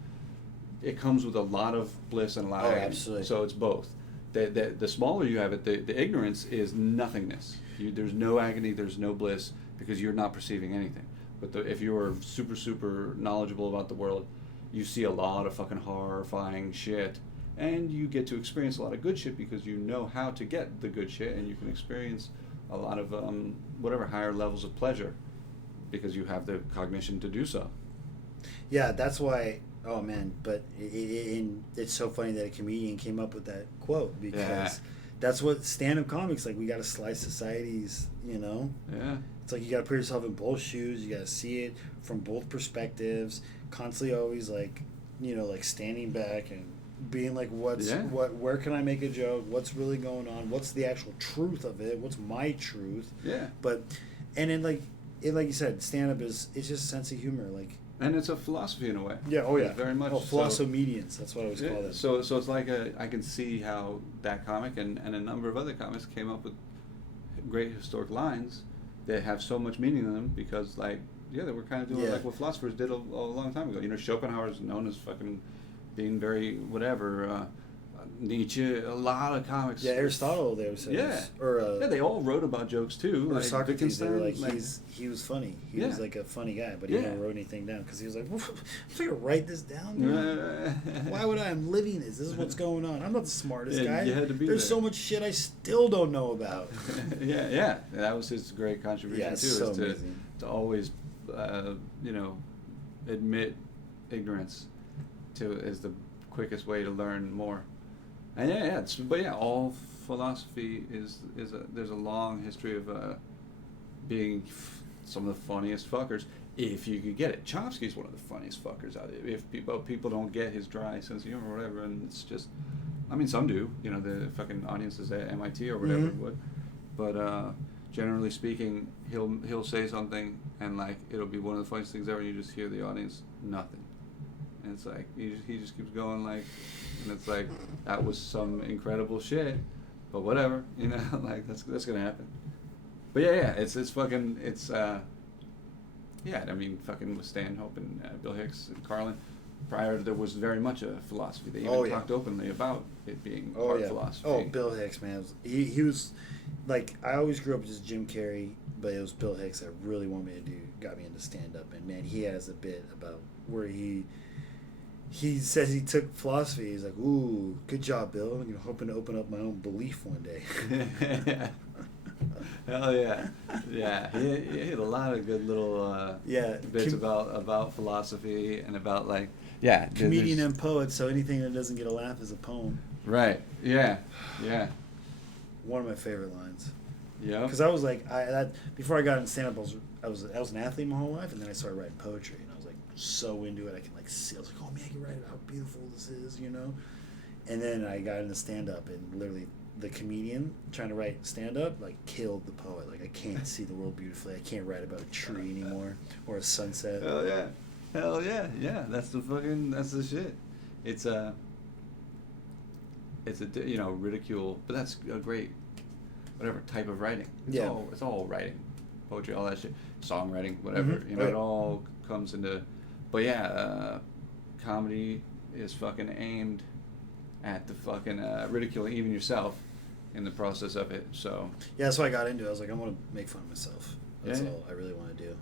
it comes with a lot of bliss and a lot of agony. Absolutely. So it's both. The smaller you have it, the ignorance is nothingness. There's no agony, there's no bliss because you're not perceiving anything. But if you're super, super knowledgeable about the world, you see a lot of fucking horrifying shit, and you get to experience a lot of good shit because you know how to get the good shit, and you can experience a lot of whatever higher levels of pleasure because you have the cognition to do so. Yeah, that's why. Oh man, but it's so funny that a comedian came up with that quote because that's what stand-up comics like. We got to slice societies, Yeah. It's like you got to put yourself in both shoes. You got to see it from both perspectives. Constantly, always like standing back and being like, where can I make a joke? What's really going on? What's the actual truth of it? What's my truth? Yeah. But, and then like you said, stand-up it's just a sense of humor, like. And it's a philosophy in a way. Yeah. Oh yeah. Very much. Philossomedians. That's what I always call it. So it's like I can see how that comic and a number of other comics came up with great historic lines that have so much meaning in them because they were kind of doing like what philosophers did a long time ago. Schopenhauer is known as fucking being very whatever. Nietzsche, a lot of comics. Yeah, Aristotle. They said. Yeah. They all wrote about jokes too. Or Socrates. They were like, like he was funny. He was like a funny guy, but he never wrote anything down because he was like, I'm gonna write this down. Why would I? I'm living this. This is what's going on. I'm not the smartest guy. You had to be There's so much shit I still don't know about. Yeah. That was his great contribution too. So is to always, admit ignorance is the quickest way to learn more. And but yeah, all philosophy there's a long history of being some of the funniest fuckers. If you could get it, Chomsky's one of the funniest fuckers out there. If people don't get his dry sense of humor or whatever, and it's just, I mean, some do. You know, the fucking audiences at MIT or whatever would, but generally speaking, he'll say something and like it'll be one of the funniest things ever. And you just hear the audience nothing, and it's like he just keeps going like, and it's like that was some incredible shit, but whatever, you know, like that's gonna happen. But yeah, it's fucking yeah, I mean, fucking with Stanhope and Bill Hicks and Carlin, prior there was very much a philosophy. They even talked openly about it being part philosophy. Oh, Bill Hicks, man. He was, like, I always grew up with just Jim Carrey, but it was Bill Hicks that really got me into stand-up. And, man, he has a bit about where he says he took philosophy. He's like, ooh, good job, Bill. I'm hoping to open up my own belief one day. Hell yeah, yeah. He had a lot of good little bits about philosophy and about like comedian and poet. So anything that doesn't get a laugh is a poem. Right. Yeah. Yeah. One of my favorite lines. Yeah. Because I was like, before I got into stand up, I was an athlete my whole life, and then I started writing poetry, and I was like so into it. I can like see. I was like, oh man, I can write how beautiful this is, you know. And then I got into stand up, and literally, the comedian trying to write stand-up like killed the poet. Like, I can't see the world beautifully. I can't write about a tree anymore or a sunset. Hell yeah. That's the shit. It's a ridicule, but that's a great whatever type of writing. It's all writing, poetry, all that shit, songwriting, whatever. You know, it all comes into. But comedy is fucking aimed at the fucking ridiculing even yourself in the process of it. So yeah, that's why I got into it. I was like, I want to make fun of myself. That's all I really want to do.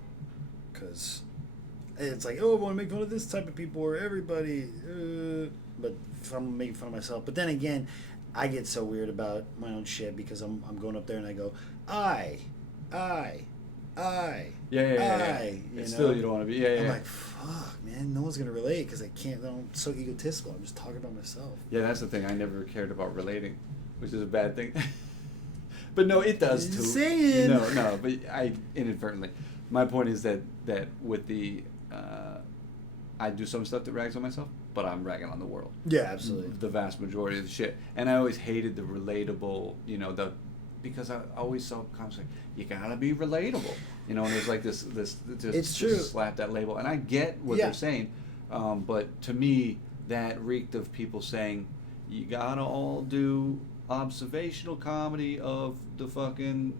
Because it's like, oh, I want to make fun of this type of people or everybody. But if I'm making fun of myself. But then again, I get so weird about my own shit because I'm going up there and I go, I. Still, you don't want to be. I'm like, fuck, man, no one's gonna relate because I'm so egotistical. I'm just talking about myself. Yeah, that's the thing. I never cared about relating, which is a bad thing. But no, it does too. Saying. No, but I inadvertently. My point is that with the, I do some stuff that rags on myself, but I'm ragging on the world. Yeah, absolutely. The vast majority of the shit, and I always hated the relatable. Because I always saw comments like, you gotta be relatable, and there's like this it's true. Just slap that label, and I get what they're saying, but to me that reeked of people saying you gotta all do observational comedy of the fucking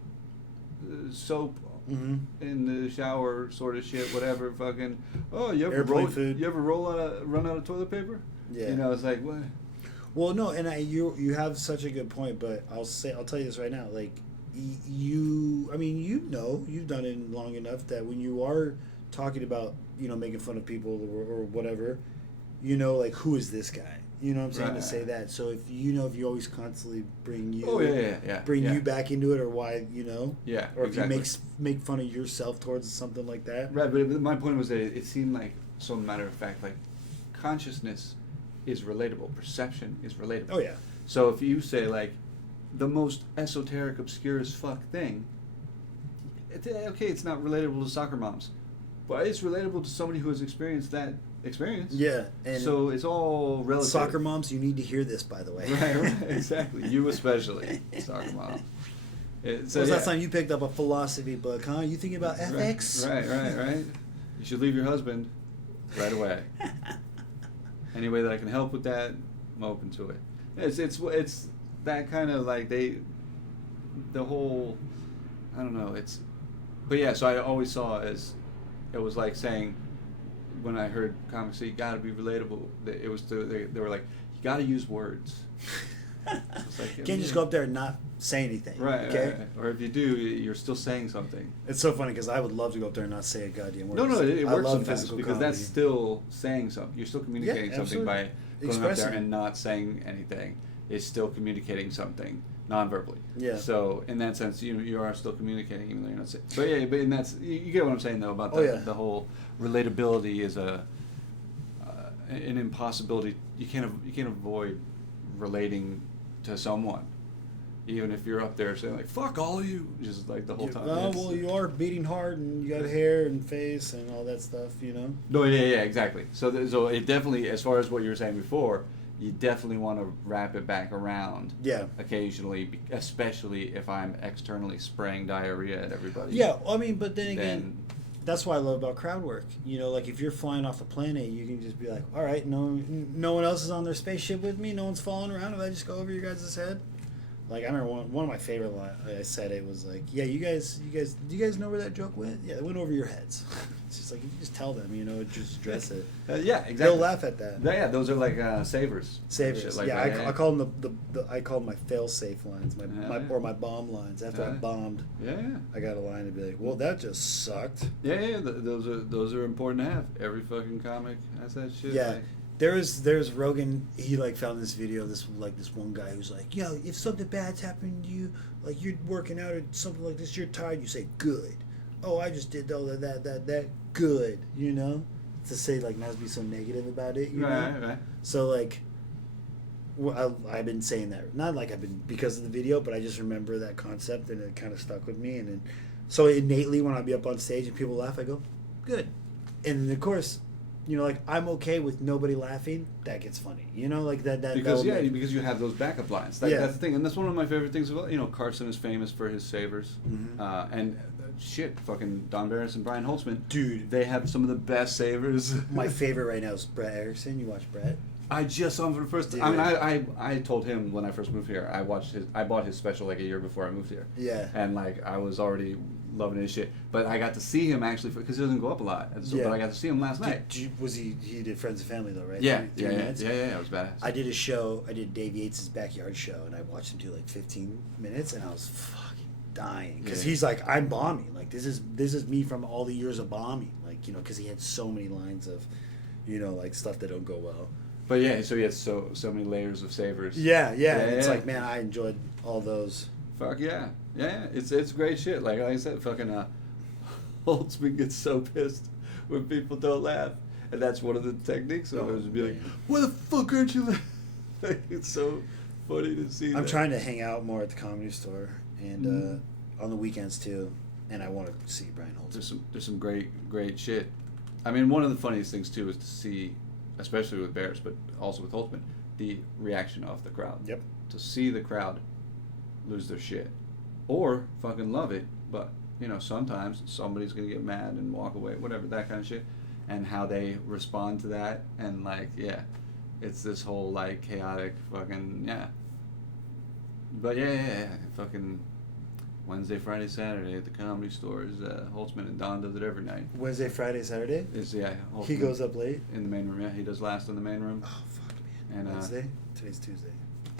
soap in the shower sort of shit, whatever fucking. Oh, you ever run out of toilet paper? Yeah, it's like what. Well, no, and you have such a good point, but I'll tell you this right now, like you've done it long enough that when you are talking about making fun of people or whatever, like who is this guy? You know what I'm saying, to say that. So if you always constantly bring you you back into it, or why or if you make fun of yourself towards something like that. Right, but my point was that it seemed like, so matter of fact, like consciousness is relatable. Perception is relatable. Oh yeah. So if you say like the most esoteric, obscure as fuck thing, it's not relatable to soccer moms, but it's relatable to somebody who has experienced that experience. Yeah, and so it's all relative. Soccer moms, you need to hear this, by the way. Right, exactly. You especially, soccer mom. Last time you picked up a philosophy book, huh? You thinking about ethics? Right. You should leave your husband right away. Any way that I can help with that, I'm open to it. It's that kind of like the whole, I don't know, but yeah, so I always saw as, it was like saying, when I heard comics say you gotta be relatable, they were like, you gotta use words. Like, you can't just go up there and not say anything. Right, okay? Right. Or if you do, you're still saying something. It's so funny because I would love to go up there and not say a goddamn word. No, it works sometimes because that's still saying something. You're still communicating something by going up there and not saying anything. It's still communicating something non-verbally. Yeah. So in that sense, you are still communicating even though you're not saying. But yeah, but in that, you get what I'm saying though about the whole relatability is an impossibility. You can't avoid relating to someone. Even if you're up there saying like "fuck all of you," just like the whole time. Oh well, you are beating hard, and you got hair and face and all that stuff, you know. No, yeah, exactly. So it definitely, as far as what you were saying before, you definitely want to wrap it back around. Yeah. Occasionally, especially if I'm externally spraying diarrhea at everybody. Yeah, I mean, but then again, that's what I love about crowd work. You know, like if you're flying off the planet, you can just be like, all right, no one else is on their spaceship with me. No one's falling around. If I just go over your guys' head. Like I remember one of my favorite lines. I said it was like, "Yeah, do you guys know where that joke went? Yeah, it went over your heads." It's just like you just tell them, you know, just address it. Yeah, exactly. They'll laugh at that. Yeah, those are like savers. Savers. Like yeah, that. I call them I call them my fail-safe lines, or my bomb lines. After I bombed, I got a line to be like, "Well, that just sucked." Yeah. Those are important to have. Every fucking comic has that shit. Yeah. Like, There's Rogan. He like found this video. This one guy who's like, yo, if something bad's happening to you, like you're working out or something like this, you're tired. You say good. Oh, I just did all of that good. You know, to say like not to be so negative about it. You know? Right. So like, I've been saying that not like I've been because of the video, but I just remember that concept and it kind of stuck with me. And then, so innately when I be up on stage and people laugh, I go, good. And then of course. You know, like I'm okay with nobody laughing. That gets funny. You know, like that. Because because you have those backup lines. That's the thing, and that's one of my favorite things about. You know, Carson is famous for his savers, and shit, fucking Don Barris and Brian Holtzman, dude, they have some of the best savers. My favorite right now is Brett Erickson. You watch Brett? I just saw him for the first time. I mean, I told him when I first moved here. I bought his special like a year before I moved here. Yeah. And like I was already loving his shit, but I got to see him actually because he doesn't go up a lot. So, but I got to see him last night. He did Friends and Family though, right? Yeah, Three minutes? yeah. It was badass. I did a show. I did Dave Yates' backyard show, and I watched him do like 15 minutes, and I was fucking dying because he's like, I'm bombing. Like this is me from all the years of bombing. Like you know, because he had so many lines of, you know, like stuff that don't go well. But yeah, so he had so many layers of savers. Yeah. It's like, man, I enjoyed all those. Fuck yeah. It's great shit. Like I said, fucking Holtzman gets so pissed when people don't laugh, and that's one of the techniques. So is to be like, "Why the fuck aren't you laughing?" It's so funny to see. I'm trying to hang out more at the Comedy Store and on the weekends too, and I want to see Brian Holtzman. There's some great shit. I mean, one of the funniest things too is to see, especially with Bears, but also with Holtzman, the reaction of the crowd. Yep. To see the crowd lose their shit, or fucking love it, but you know sometimes somebody's gonna get mad and walk away, whatever, that kind of shit, and how they respond to that, and like it's this whole like chaotic fucking But fucking Wednesday, Friday, Saturday at the Comedy Store is Holtzman, and Don does it every night. Wednesday, Friday, Saturday? Holtzman He goes up late? In the main room, yeah. He does last in the main room. Oh, fuck, man. And, Wednesday? Today's Tuesday.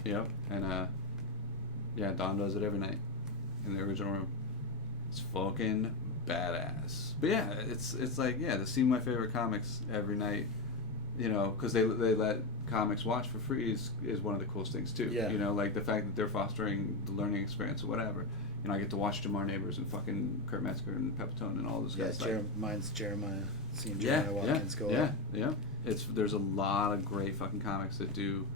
Yep. And, Don does it every night in the original room. It's fucking badass. But yeah, it's like, to see my favorite comics every night, you know, because they let comics watch for free is one of the coolest things, too. Yeah. You know, like the fact that they're fostering the learning experience or whatever. You know, I get to watch Jamar Neighbors and fucking Kurt Metzger and Pepitone and all those guys. Mine's Jeremiah. Seeing Jeremiah Watkins go up. Yeah. There's a lot of great fucking comics that do,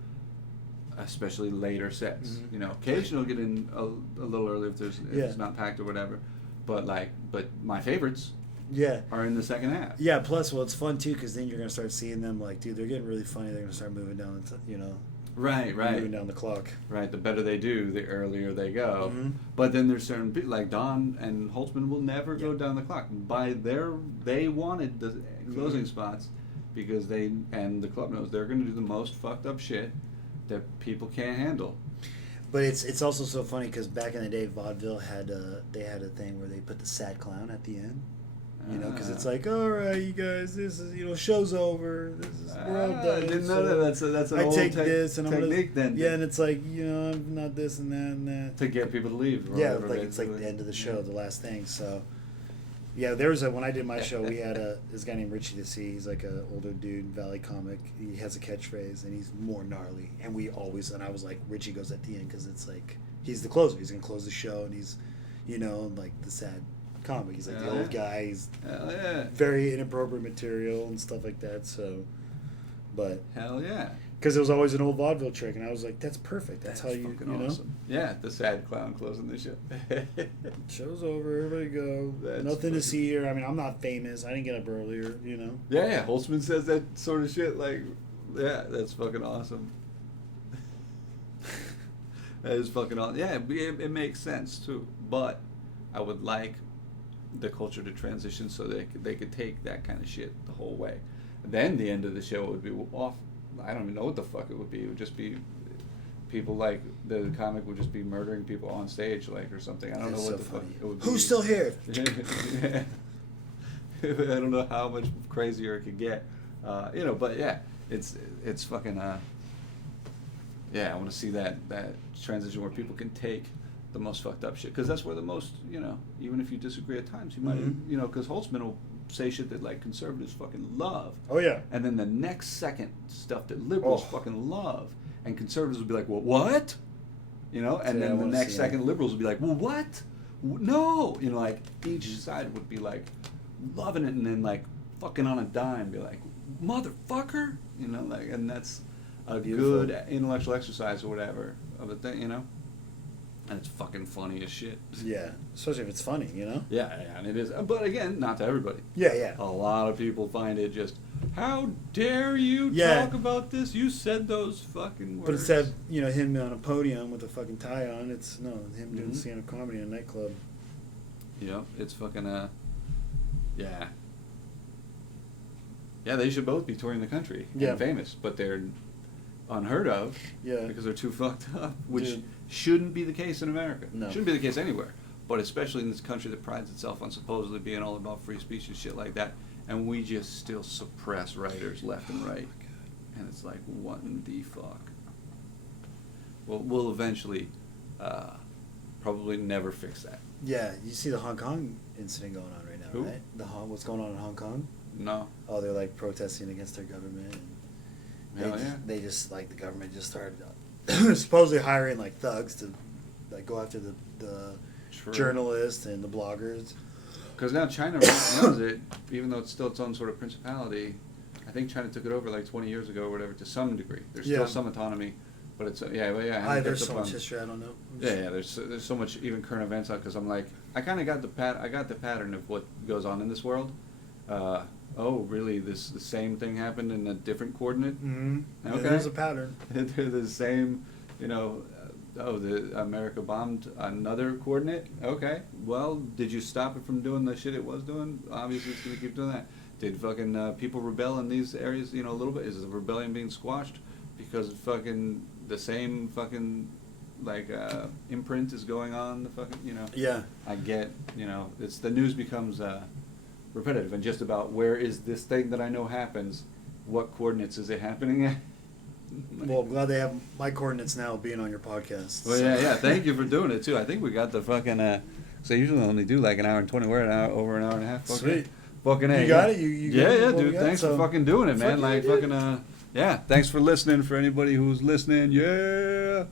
especially later sets. Mm-hmm. You know, occasionally get in a little early if it's not packed or whatever. But my favorites are in the second half. Yeah, plus, well, it's fun too because then you're gonna start seeing them like, dude, they're getting really funny. They're gonna start moving down, Right. moving down the clock. Right. The better they do, the earlier they go. Mm-hmm. But then there's certain people like Don and Holtzman will never go down the clock. They wanted the closing spots because and the club knows they're going to do the most fucked up shit that people can't handle. But it's also so funny because back in the day, vaudeville had a thing where they put the sad clown at the end. You know, because it's like, all right, you guys, this is show's over. We're all done. I didn't know that. That's an old this and technique then. Yeah, and it's like, I'm not this and that and that. To get people to leave. Yeah, it's like the end of the show, the last thing. So, yeah, there was when I did my show, we had this guy named Richie the C. He's like an older dude, Valley comic. He has a catchphrase, and he's more gnarly. And I was like, Richie goes at the end because it's like he's the closer. He's gonna close the show, and he's, like the sad comic. He's like the old guy. He's very inappropriate material and stuff like that. So, but hell yeah, Because it was always an old vaudeville trick, and I was like, that's perfect. That's how you, fucking you know. awesome. Yeah, the sad clown closing the show. Show's over. Everybody go. That's Nothing fucking- to see here. I mean, I'm not famous. I didn't get up earlier, you know. Yeah, Holtzman says that sort of shit. Like, yeah, that's fucking awesome. That is fucking awesome. Yeah, it makes sense too. But I would like the culture to transition so they could take that kind of shit the whole way. Then the end of the show would be off. I don't even know what the fuck it would be. It would just be people like the comic would just be murdering people on stage, like, or something. I don't know That's what so the fuck funny. it would be. Who's still here? Yeah. I don't know how much crazier it could get, you know. But yeah, it's fucking. Yeah, I want to see that transition where people can take the most fucked up shit, because that's where the most, you know, even if you disagree at times, you might, you know, because Holtzman will say shit that like conservatives fucking love. Oh yeah. And then the next second, stuff that liberals fucking love, and conservatives will be like, well, what? You know, and Yeah, I then the wanna next see second, that. liberals will be like, well, what? No, you know, like each side would be like loving it, and then like fucking on a dime, be like, motherfucker, you know, like, and that's a Beautiful. good intellectual exercise or whatever of a thing, you know. And it's fucking funny as shit. Yeah, especially if it's funny, you know. Yeah, and it is. But again, not to everybody. Yeah. A lot of people find it just, how dare you Yeah. talk about this? You said those fucking words. But instead of, you know, him on a podium with a fucking tie on, it's him doing Mhm. stand-up comedy in a nightclub. Yeah, it's fucking, yeah. Yeah, they should both be touring the country Yeah. and famous, but they're unheard of Yeah. because they're too fucked up, which Dude. shouldn't be the case in America. No. Shouldn't be the case anywhere, but especially in this country that prides itself on supposedly being all about free speech and shit like that, and we just still suppress writers left and right. And it's like, what in the fuck? Well, we'll eventually probably never fix that. Yeah, you see the Hong Kong incident going on right now, Who? right? What's going on in Hong Kong? No. Oh, they're like protesting against their government. And Hell yeah. They just like the government just started supposedly hiring like thugs to like go after the True. journalists and the bloggers. Because now China runs it, even though it's still its own sort of principality. I think China took it over like 20 years ago or whatever, to some degree. There's Yeah. still some autonomy, but it's yeah. I haven't There's kept so up much on- history I don't know. Yeah. There's so much even current events out, because I'm like, I kind of got the pattern of what goes on in this world. Oh, really? The same thing happened in a different coordinate? Mm-hmm. Okay. There's a pattern. They're the same, you know. The America bombed another coordinate. Okay. Well, did you stop it from doing the shit it was doing? Obviously, it's gonna keep doing that. Did fucking people rebel in these areas? You know, a little bit. Is the rebellion being squashed because fucking the same fucking like imprint is going on? The fucking, you know. Yeah. I get, you know, it's the news becomes repetitive and just about where is this thing that I know happens, what coordinates is it happening at? Well, I'm glad they have my coordinates now being on your podcast. Well, yeah. Thank you for doing it too. I think we got the fucking. So I usually only do like an hour and 20. We're over an hour and a half. Fucking, Sweet. Fucking A. You got it? You got yeah, what we dude. got? Thanks for So- fucking doing it, man. Fuck yeah, Like dude. fucking. Yeah. Thanks for listening. For anybody who's listening, yeah.